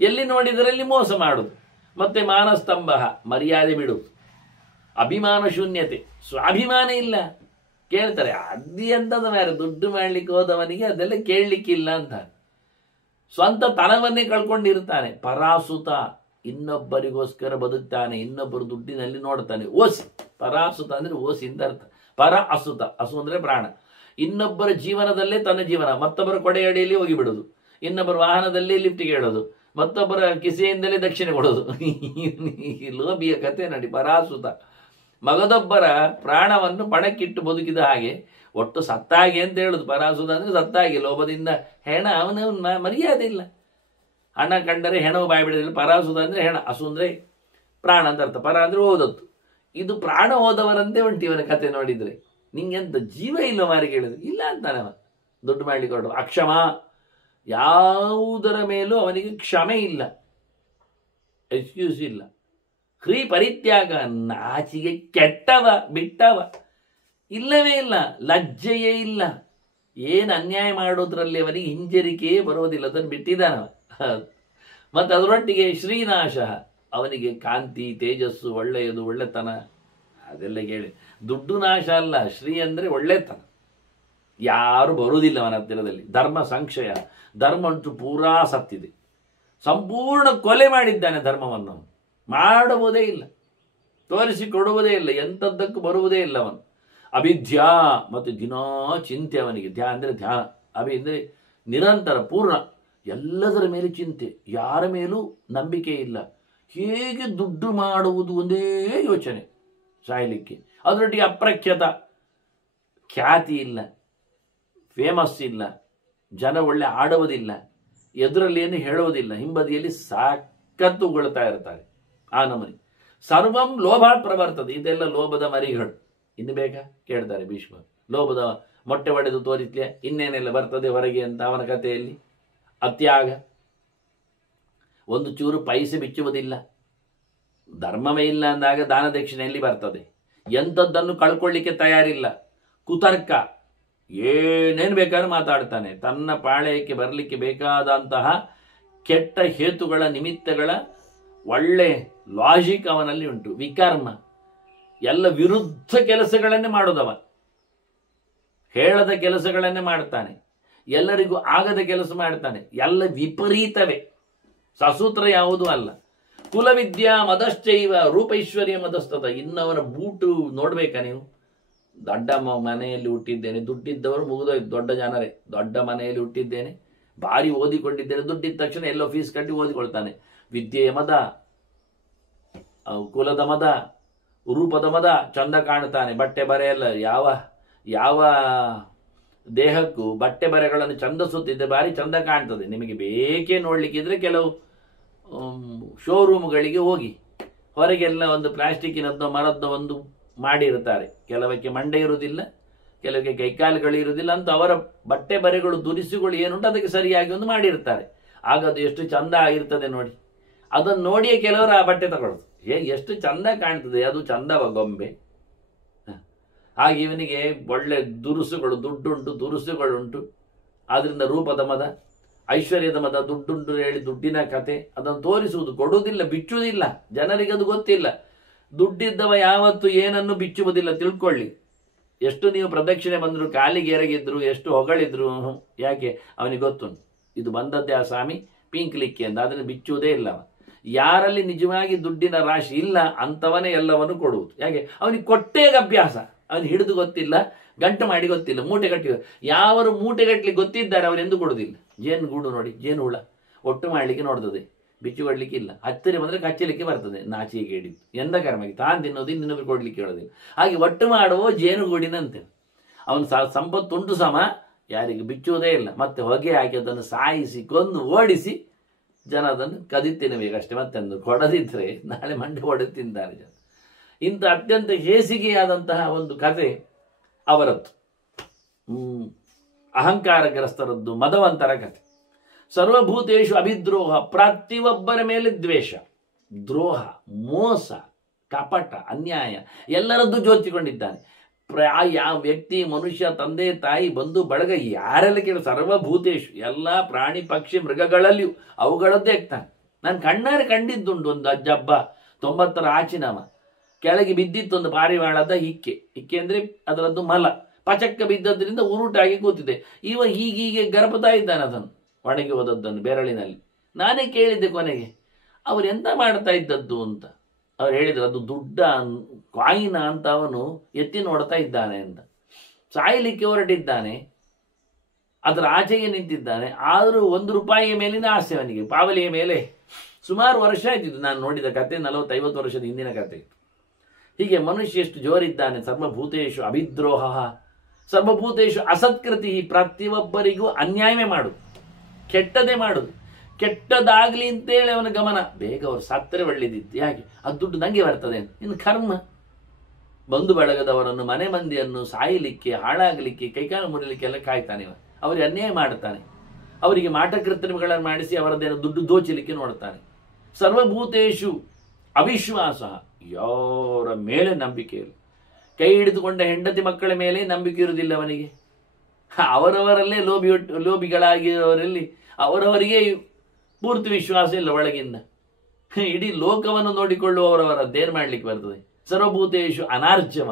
ಎಲ್ಲಿ ನೋಡಿದರಲ್ಲಿ ಮೋಸ ಮಾಡುದು. ಮತ್ತೆ ಮಾನಸ್ತಂಭ, ಮರ್ಯಾದೆ ಬಿಡುವುದು, ಅಭಿಮಾನ ಶೂನ್ಯತೆ, ಸ್ವಾಭಿಮಾನ ಇಲ್ಲ. ಕೇಳ್ತಾರೆ ಅದ್ದಿ ಅಂತದ ಬೇರೆ, ದುಡ್ಡು ಮಾಡ್ಲಿಕ್ಕೆ ಹೋದವನಿಗೆ ಅದೆಲ್ಲ ಕೇಳಲಿಕ್ಕಿಲ್ಲ ಅಂತ. ಸ್ವಂತ ತನವನ್ನೇ ಕಳ್ಕೊಂಡಿರ್ತಾನೆ. ಪರಾಸುತ, ಇನ್ನೊಬ್ಬರಿಗೋಸ್ಕರ ಬದುಕ್ತಾನೆ, ಇನ್ನೊಬ್ಬರು ದುಡ್ಡಿನಲ್ಲಿ ನೋಡ್ತಾನೆ. ಓಸಿ, ಪರಾಸುತ ಅಂದ್ರೆ ಓಸಿ ಅಂತ ಅರ್ಥ. ಪರ ಅಸುತ, ಅಸು ಅಂದ್ರೆ ಪ್ರಾಣ. ಇನ್ನೊಬ್ಬರ ಜೀವನದಲ್ಲೇ ತನ್ನ ಜೀವನ, ಮತ್ತೊಬ್ಬರ ಕೊಡೆಯಡಿಯಲ್ಲಿ ಹೋಗಿ ಬಿಡೋದು, ಇನ್ನೊಬ್ಬರ ವಾಹನದಲ್ಲಿ ಲಿಫ್ಟಿಗೆ ಹೇಳೋದು, ಮತ್ತೊಬ್ಬರ ಕಿಸೆಯಿಂದಲೇ ದಕ್ಷಿಣೆ ಕೊಡೋದು. ಲೋಭಿಯ ಕಥೆ ನಡಿ. ಪರಾಸುತ, ಮಗದೊಬ್ಬರ ಪ್ರಾಣವನ್ನು ಪಣಕ್ಕಿಟ್ಟು ಬದುಕಿದ ಹಾಗೆ, ಒಟ್ಟು ಸತ್ತಾಗೆ ಅಂತ ಹೇಳುದು. ಪರಾಸುತ ಅಂದ್ರೆ ಸತ್ತಾಗೆ, ಲೋಭದಿಂದ ಹೆಣ, ಅವನ ಮರ್ಯಾದೆ ಇಲ್ಲ. ಹಣ ಕಂಡರೆ ಹೆಣವು ಬಾಯಿ ಬಿಡೋದಿಲ್ಲ. ಪರಾಸುತ ಅಂದ್ರೆ ಹೆಣ, ಅಸು ಅಂದ್ರೆ ಪ್ರಾಣ ಅಂತ ಅರ್ಥ. ಪರ ಅಂದ್ರೆ ಓದತ್ತು. ಇದು ಪ್ರಾಣ ಹೋದವರಂತೆ ಉಂಟು ಇವನ ಕತೆ ನೋಡಿದ್ರೆ. ನಿಂಗೆಂತ ಜೀವ ಇಲ್ಲ ಮಾರಿಗೆ ಹೇಳಿದ್ರು ಇಲ್ಲ ಅಂತಾನೆ. ದುಡ್ಡು ಮಾಡ್ಲಿಕ್ಕೆ ಹೊರಟು. ಅಕ್ಷಮ, ಯಾವುದರ ಮೇಲೂ ಅವನಿಗೆ ಕ್ಷಮೆ ಇಲ್ಲ, ಎಕ್ಸ್ಕ್ಯೂಸ್ ಇಲ್ಲ. ಕ್ರೀ ಪರಿತ್ಯಾಗ, ನಾಚಿಗೆ ಕೆಟ್ಟವ, ಬಿಟ್ಟವ, ಇಲ್ಲವೇ ಇಲ್ಲ. ಲಜ್ಜೆಯೇ ಇಲ್ಲ. ಏನು ಅನ್ಯಾಯ ಮಾಡೋದ್ರಲ್ಲಿ ಅವನಿಗೆ ಹಿಂಜರಿಕೆಯೇ ಬರೋದಿಲ್ಲ, ಅದನ್ನು ಬಿಟ್ಟಿದ್ದಾನವ. ಮತ್ತು ಅದರೊಟ್ಟಿಗೆ ಶ್ರೀನಾಶ, ಅವನಿಗೆ ಕಾಂತಿ, ತೇಜಸ್ಸು, ಒಳ್ಳೆಯದು, ಒಳ್ಳೆತನ ಅದೆಲ್ಲ ಹೇಳಿ. ದುಡ್ಡು ನಾಶ ಅಲ್ಲ, ಶ್ರೀ ಅಂದರೆ ಒಳ್ಳೆತನ. ಯಾರು ಬರುವುದಿಲ್ಲ ಅವನ ಹತ್ತಿರದಲ್ಲಿ. ಧರ್ಮ ಸಂಕ್ಷಯ, ಧರ್ಮ ಅಂತೂ ಪೂರಾ ಸತ್ತಿದೆ. ಸಂಪೂರ್ಣ ಕೊಲೆ ಮಾಡಿದ್ದಾನೆ ಧರ್ಮವನ್ನು. ಮಾಡುವುದೇ ಇಲ್ಲ, ತೋರಿಸಿಕೊಡುವುದೇ ಇಲ್ಲ, ಎಂಥದ್ದಕ್ಕೂ ಬರುವುದೇ ಇಲ್ಲ ಅವನು. ಅಭಿಧ್ಯ, ಮತ್ತು ದಿನಾ ಚಿಂತೆ ಅವನಿಗೆ. ಧ್ಯಾನ ಅಂದರೆ ಧ್ಯಾನ, ಅಭಿ ಅಂದರೆ ನಿರಂತರ, ಪೂರ್ಣ, ಎಲ್ಲದರ ಮೇಲೆ ಚಿಂತೆ, ಯಾರ ಮೇಲೂ ನಂಬಿಕೆ ಇಲ್ಲ. ಹೇಗೆ ದುಡ್ಡು ಮಾಡುವುದು ಒಂದೇ ಯೋಚನೆ ಸಾಯಲಿಕ್ಕೆ. ಅದರೊಟ್ಟಿಗೆ ಅಪ್ರಖ್ಯಾತ, ಖ್ಯಾತಿ ಇಲ್ಲ, ಫೇಮಸ್ ಇಲ್ಲ, ಜನ ಒಳ್ಳೆ ಆಡುವುದಿಲ್ಲ, ಎದುರಲ್ಲಿ ಏನು ಹೇಳುವುದಿಲ್ಲ, ಹಿಂಬದಿಯಲ್ಲಿ ಸಾಕತ್ತುಗೊಳ್ತಾ ಇರ್ತಾರೆ. ಆ ನಮನಿ ಸರ್ವಂ ಲೋಭಾತ್ ಪ್ರವರ್ತದೆ. ಇದೆಲ್ಲ ಲೋಭದ ಮರಿಗಳು. ಇನ್ನು ಬೇಕಾ ಕೇಳ್ತಾರೆ ಭೀಷ್ಮ. ಲೋಭದ ಮೊಟ್ಟೆ ಒಡೆದು ತೋರಿಸ್ಲಿಯ ಇನ್ನೇನೆಲ್ಲ ಬರ್ತದೆ ಹೊರಗೆ ಅಂತ ಅವನ ಕಥೆಯಲ್ಲಿ. ಅತ್ಯಾಗ, ಒಂದು ಚೂರು ಪೈಸೆ ಬಿಚ್ಚುವುದಿಲ್ಲ. ಧರ್ಮವೇ ಇಲ್ಲ ಅಂದಾಗ ದಾನ ದಕ್ಷಿಣೆಯಲ್ಲಿ ಬರ್ತದೆ. ಎಂಥದ್ದನ್ನು ಕಳ್ಕೊಳ್ಳಿಕ್ಕೆ ತಯಾರಿಲ್ಲ. ಕುತರ್ಕ, ಏನೇನು ಬೇಕಾದ್ರೂ ಮಾತಾಡ್ತಾನೆ. ತನ್ನ ಪಾಳೆಯಕ್ಕೆ ಬರಲಿಕ್ಕೆ ಬೇಕಾದಂತಹ ಕೆಟ್ಟ ಹೇತುಗಳ, ನಿಮಿತ್ತಗಳ ಒಳ್ಳೆ ಲಾಜಿಕ್ ಅವನಲ್ಲಿ ಉಂಟು. ವಿಕರ್ಮ, ಎಲ್ಲ ವಿರುದ್ಧ ಕೆಲಸಗಳನ್ನೇ ಮಾಡೋದವ. ಹೇಳದ ಕೆಲಸಗಳನ್ನೇ ಮಾಡ್ತಾನೆ, ಎಲ್ಲರಿಗೂ ಆಗದ ಕೆಲಸ ಮಾಡ್ತಾನೆ. ಎಲ್ಲ ವಿಪರೀತವೇ, ಸಸೂತ್ರ ಯಾವುದೂ ಅಲ್ಲ. ಕುಲವಿದ್ಯಾ ಮದಶ್ಚೈವ ರೂಪೈಶ್ವರ್ಯ ಮದಸ್ತದ. ಇನ್ನವರ ಬೂಟು ನೋಡ್ಬೇಕಾ ನೀವು? ದೊಡ್ಡ ಮನೆಯಲ್ಲಿ ಹುಟ್ಟಿದ್ದೇನೆ, ದುಡ್ಡಿದ್ದವರು ಮುಗಿದೋಯ್ತು, ದೊಡ್ಡ ಜನರೇ. ದೊಡ್ಡ ಮನೆಯಲ್ಲಿ ಹುಟ್ಟಿದ್ದೇನೆ, ಭಾರಿ ಓದಿಕೊಂಡಿದ್ದೇನೆ, ದುಡ್ಡಿದ್ದ ತಕ್ಷಣ ಎಲ್ಲೋ ಫೀಸ್ ಕಟ್ಟಿ ಓದಿಕೊಳ್ತಾನೆ. ವಿದ್ಯೆಯ ಮದ, ಕುಲದ ಮದ, ರೂಪದ ಮದ, ಚಂದ ಕಾಣುತ್ತಾನೆ. ಬಟ್ಟೆ ಬರೆ ಎಲ್ಲ, ಯಾವ ದೇಹಕ್ಕೂ ಬಟ್ಟೆ ಬರೆಗಳನ್ನು ಚಂದ ಸುತ್ತಿದ್ದರೆ ಭಾರಿ ಚಂದ ಕಾಣ್ತದೆ. ನಿಮಗೆ ಬೇಕೇ ನೋಡ್ಲಿಕ್ಕಿದ್ರೆ ಕೆಲವು ಶೋರೂಮ್ಗಳಿಗೆ ಹೋಗಿ ಹೊರಗೆಲ್ಲ ಒಂದು ಪ್ಲಾಸ್ಟಿಕ್ಕಿನದ್ದು ಮರದ್ದು ಒಂದು ಮಾಡಿರ್ತಾರೆ. ಕೆಲವಕ್ಕೆ ಮಂಡೆ ಇರುವುದಿಲ್ಲ, ಕೆಲವಕ್ಕೆ ಕೈಕಾಲುಗಳು ಇರುವುದಿಲ್ಲ ಅಂತ ಅವರ ಬಟ್ಟೆ ಬರೆಗಳು ದುರಿಸುಗಳು ಏನುಂಟು ಅದಕ್ಕೆ ಸರಿಯಾಗಿ ಒಂದು ಮಾಡಿರ್ತಾರೆ. ಆಗ ಅದು ಎಷ್ಟು ಚಂದ ಆಗಿರ್ತದೆ ನೋಡಿ. ಅದನ್ನು ನೋಡಿಯೇ ಕೆಲವರು ಆ ಬಟ್ಟೆ ತಗೊಳ್ಳೋದು. ಎಷ್ಟು ಚಂದ ಕಾಣ್ತದೆ, ಅದು ಚಂದವ ಗೊಂಬೆ. ಹಾಗೆ ಇವನಿಗೆ ಒಳ್ಳೆ ದುರುಸುಗಳು, ದುಡ್ಡುಂಟು, ದುರುಸುಗಳುಂಟು. ಆದ್ರಿಂದ ರೂಪದ ಮದ, ಐಶ್ವರ್ಯದ ಮದ, ದುಡ್ಡುಂಟು ಹೇಳಿ ದುಡ್ಡಿನ ಕತೆ ಅದನ್ನು ತೋರಿಸುವುದು, ಕೊಡುವುದಿಲ್ಲ, ಬಿಚ್ಚುವುದಿಲ್ಲ. ಜನರಿಗೆ ಅದು ಗೊತ್ತಿಲ್ಲ. ದುಡ್ಡಿದ್ದವ ಯಾವತ್ತು ಏನನ್ನು ಬಿಚ್ಚುವುದಿಲ್ಲ, ತಿಳ್ಕೊಳ್ಳಿ. ಎಷ್ಟು ನೀವು ಪ್ರದಕ್ಷಿಣೆ ಬಂದ್ರು, ಕಾಲಿಗೆ ಎರಗಿದ್ರು, ಎಷ್ಟು ಹೊಗಳಿದ್ರು, ಯಾಕೆ ಅವನಿಗೆ ಗೊತ್ತುಂಟು ಇದು ಬಂದದ್ದೇ ಆ ಸ್ವಾಮಿ ಪಿಂಕ್ಲಿಕ್ಕೆ ಅಂತ. ಅದನ್ನು ಬಿಚ್ಚುವುದೇ ಇಲ್ಲ. ಯಾರಲ್ಲಿ ನಿಜವಾಗಿ ದುಡ್ಡಿನ ರಾಶಿ ಇಲ್ಲ ಅಂಥವನೇ ಎಲ್ಲವನ್ನು ಕೊಡುವುದು. ಯಾಕೆ ಅವನಿಗೆ ಕೊಟ್ಟೇಗ ಅಭ್ಯಾಸ. ಅವನು ಹಿಡಿದು ಗೊತ್ತಿಲ್ಲ, ಗಂಟು ಮಾಡಿ ಗೊತ್ತಿಲ್ಲ, ಮೂಟೆ ಕಟ್ಟಿ. ಯಾವರು ಮೂಟೆ ಕಟ್ಟಲಿಕ್ಕೆ ಗೊತ್ತಿದ್ದಾರೆ ಅವರೆಂದು ಕೊಡುವುದಿಲ್ಲ. ಜೇನು ಗೂಡು ನೋಡಿ, ಜೇನು ಹುಳ ಒಟ್ಟು ಮಾಡಲಿಕ್ಕೆ ನೋಡ್ತದೆ, ಬಿಚ್ಚು ಕೊಡ್ಲಿಕ್ಕೆ ಇಲ್ಲ. ಹತ್ತಿರ ಬಂದರೆ ಕಚ್ಚಲಿಕ್ಕೆ ಬರ್ತದೆ, ನಾಚಿಗೆ ಹಿಡಿದು ಎಂದ ಕರ್ಮಗೆ ತಾನು ತಿನ್ನೋದು ಇನ್ನೊಬ್ಬರು ಕೊಡ್ಲಿಕ್ಕೆ ಹೇಳೋದಿಲ್ಲ. ಹಾಗೆ ಒಟ್ಟು ಮಾಡುವ ಜೇನುಗೂಡಿನಂತೆ ಅವನು ಸಂಪತ್ತುಂಟು ಸಮ, ಯಾರಿಗೆ ಬಿಚ್ಚುವುದೇ ಇಲ್ಲ. ಮತ್ತೆ ಹೊಗೆ ಹಾಕಿ ಅದನ್ನು ಸಾಯಿಸಿ ಕೊಂದು ಓಡಿಸಿ ಜನ ಅದನ್ನು ಕದಿ ತಿನ್ನಬೇಕಷ್ಟೇ, ಮತ್ತೆ ಕೊಡದಿದ್ರೆ ನಾಳೆ ಮಂಡೆ ಹೊಡೆದು ತಿಂತಾರೆ ಜನ. ಇಂಥ ಅತ್ಯಂತ ಹೇಸಿಗೆಯಾದಂತಹ ಒಂದು ಕತೆ ಅವರದ್ದು. ಅಹಂಕಾರಗ್ರಸ್ತರದ್ದು, ಮದವಂತರ ಕತೆ. ಸರ್ವಭೂತೇಶು ಅಭಿದ್ರೋಹ, ಪ್ರತಿಯೊಬ್ಬರ ಮೇಲೆ ದ್ವೇಷ, ದ್ರೋಹ, ಮೋಸ, ಕಪಟ, ಅನ್ಯಾಯ ಎಲ್ಲರದ್ದು ಜೋಚಿಕೊಂಡಿದ್ದಾನೆ. ಯಾವ ವ್ಯಕ್ತಿ, ಮನುಷ್ಯ, ತಂದೆ ತಾಯಿ, ಬಂಧು ಬಳಗ ಯಾರೆಲ್ಲ ಕೇಳಿ ಸರ್ವಭೂತೇಶು ಎಲ್ಲ ಪ್ರಾಣಿ ಪಕ್ಷಿ ಮೃಗಗಳಲ್ಲಿಯೂ ಅವುಗಳದ್ದೇ ಆಗ್ತಾನೆ. ನಾನು ಕಣ್ಣಾರೆ ಕಂಡಿದ್ದುಂಟು. ಒಂದು ಅಜ್ಜಬ್ಬ 90ರ ಆಚಿನವ, ಕೆಳಗೆ ಬಿದ್ದಿತ್ತೊಂದು ಪಾರಿವಾಳದ ಹಿಕ್ಕೆ. ಹಿಕ್ಕೆ ಅಂದ್ರೆ ಅದರದ್ದು ಮಲ ಪಚಕ್ಕ ಬಿದ್ದದ್ರಿಂದ ಉರುಟಾಗಿ ಕೂತಿದೆ. ಇವ ಹೀಗೀಗೆ ಗರ್ಭತಾ ಇದ್ದಾನೆ ಅದನ್ನು, ಒಣಗಿ ಹೋದದ್ದನ್ನು ಬೆರಳಿನಲ್ಲಿ. ನಾನೇ ಕೇಳಿದ್ದೆ ಕೊನೆಗೆ ಅವ್ರು ಎಂತ ಮಾಡ್ತಾ ಇದ್ದದ್ದು ಅಂತ. ಅವ್ರು ಹೇಳಿದ್ರು ಅದು ದುಡ್ಡ ಕಾಯಿನ ಅಂತ ಅವನು ಎತ್ತಿ ನೋಡ್ತಾ ಇದ್ದಾನೆ ಅಂತ. ಸಾಯಲಿಕ್ಕೆ ಹೊರಟಿದ್ದಾನೆ, ಅದರ ಆಚೆಗೆ ನಿಂತಿದ್ದಾನೆ. ಆದರೂ ₹1 ಮೇಲಿನ ಆಸೆ ಅವನಿಗೆ, ಪಾವಲಿಯ ಮೇಲೆ. ಸುಮಾರು ವರ್ಷ ಆಯ್ತಿದ್ದು ನಾನು ನೋಡಿದ ಕತೆ, 40-50 ವರ್ಷದ ಹಿಂದಿನ ಕತೆ ಇತ್ತು. ಹೀಗೆ ಮನುಷ್ಯ ಎಷ್ಟು ಜೋರಿದ್ದಾನೆ. ಸರ್ವಭೂತೇಶು ಅಭಿದ್ರೋಹ, ಸರ್ವಭೂತೇಶು ಅಸತ್ಕೃತಿ, ಪ್ರತಿಯೊಬ್ಬರಿಗೂ ಅನ್ಯಾಯವೇ ಮಾಡುದು, ಕೆಟ್ಟದೇ ಮಾಡುದು. ಕೆಟ್ಟದಾಗ್ಲಿ ಅಂತೇಳಿ ಅವನ ಗಮನ, ಬೇಗ ಅವ್ರು ಸತ್ತರೆ ಒಳ್ಳೆದಿತ್ತು, ಯಾಕೆ ಅದು ದುಡ್ಡು ನಂಗೆ ಬರ್ತದೆ ಅಂತ. ಇನ್ನು ಕರ್ಮ, ಬಂಧು ಬಳಗದವರನ್ನು, ಮನೆ ಮಂದಿಯನ್ನು ಸಾಯಲಿಕ್ಕೆ, ಹಾಳಾಗಲಿಕ್ಕೆ, ಕೈಕಾಲು ಮುರಿಲಿಕ್ಕೆ ಎಲ್ಲ ಕಾಯ್ತಾನೆ. ಅವರಿಗೆ ಅನ್ಯಾಯ ಮಾಡುತ್ತಾನೆ, ಅವರಿಗೆ ಮಾಟಕೃತ್ರಿಮೆಗಳನ್ನು ಮಾಡಿಸಿ ಅವರದ್ದೇನು ದುಡ್ಡು ದೋಚಲಿಕ್ಕೆ ನೋಡ್ತಾನೆ. ಸರ್ವಭೂತೇಶು ಅವಿಶ್ವಾಸ, ಯಾರ ಮೇಲೆ ನಂಬಿಕೆ ಇಲ್ಲ. ಕೈ ಹಿಡಿದುಕೊಂಡ ಹೆಂಡತಿ ಮಕ್ಕಳ ಮೇಲೆ ನಂಬಿಕೆ ಇರುವುದಿಲ್ಲ ಅವನಿಗೆ. ಅವರವರಲ್ಲೇ ಲೋಭಿಗಳಾಗಿರುವವರಲ್ಲಿ ಅವರವರಿಗೆ ಪೂರ್ತಿ ವಿಶ್ವಾಸ ಇಲ್ಲ ಒಳಗಿಂದ. ಇಡೀ ಲೋಕವನ್ನು ನೋಡಿಕೊಳ್ಳುವವರವರದ್ದೇನು ಮಾಡ್ಲಿಕ್ಕೆ ಬರ್ತದೆ. ಸರ್ವಭೂತೇಶು ಅನಾರ್ಜವ,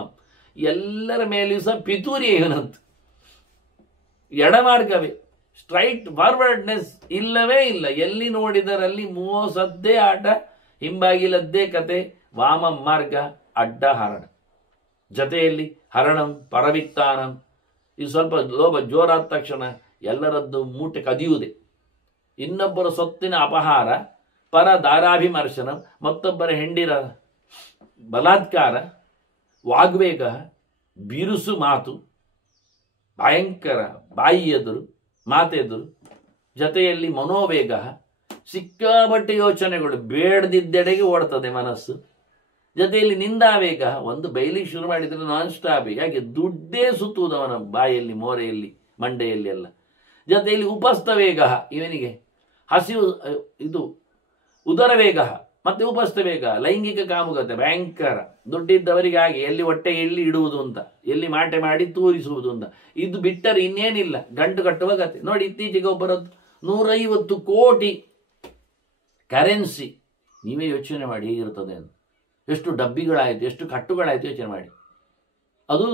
ಎಲ್ಲರ ಮೇಲೆಯೂ ಸಹ ಪಿತೂರಿ ಇವನಂತ. ಎಡಮಾರ್ಗವೇ, ಸ್ಟ್ರೈಟ್ ಫಾರ್ವರ್ಡ್ನೆಸ್ ಇಲ್ಲವೇ ಇಲ್ಲ. ಎಲ್ಲಿ ನೋಡಿದರಲ್ಲಿ ಮೋಸದ್ದೇ ಆಟ, ಹಿಂಬಾಗಿಲದ್ದೇ ಕತೆ, ವಾಮ ಮಾರ್ಗ, ಅಡ್ಡ ಹರಣ, ಜೊತೆಯಲ್ಲಿ ಹರಣಂ ಪರವಿತ್ತಾನಂ. ಇದು ಸ್ವಲ್ಪ ಲೋಭ ಜೋರಾದ ತಕ್ಷಣ ಎಲ್ಲರದ್ದು ಮೂಟೆ ಕದಿಯುವುದೇ. ಇನ್ನೊಬ್ಬರ ಸೊತ್ತಿನ ಅಪಹಾರ, ಪರ ದಾರಾಭಿಮರ್ಶನ, ಮತ್ತೊಬ್ಬರ ಹೆಂಡಿರ ಬಲಾತ್ಕಾರ, ವಾಗ್ವೇಗ, ಬಿರುಸು ಮಾತು, ಭಯಂಕರ ಬಾಯಿ ಎದುರು, ಮಾತೆದುರು, ಜೊತೆಯಲ್ಲಿ ಮನೋವೇಗ, ಸಿಕ್ಕಾಬಟ್ಟೆ ಯೋಚನೆಗಳು, ಬೇಡದಿದ್ದೆಡೆಗೆ ಓಡ್ತದೆ ಮನಸ್ಸು. ಜೊತೆಯಲ್ಲಿ ನಿಂದಾವೇಗ, ಒಂದು ಬೈಲಿಗೆ ಶುರು ಮಾಡಿದರೆ ನಾನ್ ಸ್ಟಾಪ್. ಯಾಕೆ ದುಡ್ಡೇ ಸುತ್ತುವುದವನ ಬಾಯಲ್ಲಿ, ಮೋರೆಯಲ್ಲಿ, ಮಂಡೆಯಲ್ಲಿ ಎಲ್ಲ. ಜೊತೆಯಲ್ಲಿ ಉಪಸ್ಥ ವೇಗ, ಇವನಿಗೆ ಹಸಿವು, ಇದು ಉದರ ವೇಗ ಮತ್ತೆ ಉಪಸ್ಥ ವೇಗ, ಲೈಂಗಿಕ ಕಾಮುಕತೆ ಭಯಂಕರ. ದುಡ್ಡಿದ್ದವರಿಗೆ ಹಾಗೆ ಎಲ್ಲಿ ಹೊಟ್ಟೆ ಎಲ್ಲಿ ಇಡುವುದು ಅಂತ, ಎಲ್ಲಿ ಮಾಟೆ ಮಾಡಿ ತೂರಿಸುವುದು ಅಂತ. ಇದು ಬಿಟ್ಟರೆ ಇನ್ನೇನಿಲ್ಲ, ಗಂಟು ಕಟ್ಟುವ ಕತೆ. ನೋಡಿ ಇತ್ತೀಚೆಗೆ ಒಬ್ಬರದ್ದು 150 ಕೋಟಿ ಕರೆನ್ಸಿ. ನೀವೇ ಯೋಚನೆ ಮಾಡಿ ಹೇಗಿರ್ತದೆ ಅಂತ. ಎಷ್ಟು ಡಬ್ಬಿಗಳಾಯಿತು, ಎಷ್ಟು ಕಟ್ಟುಗಳಾಯಿತು ಯೋಚನೆ ಮಾಡಿ. ಅದು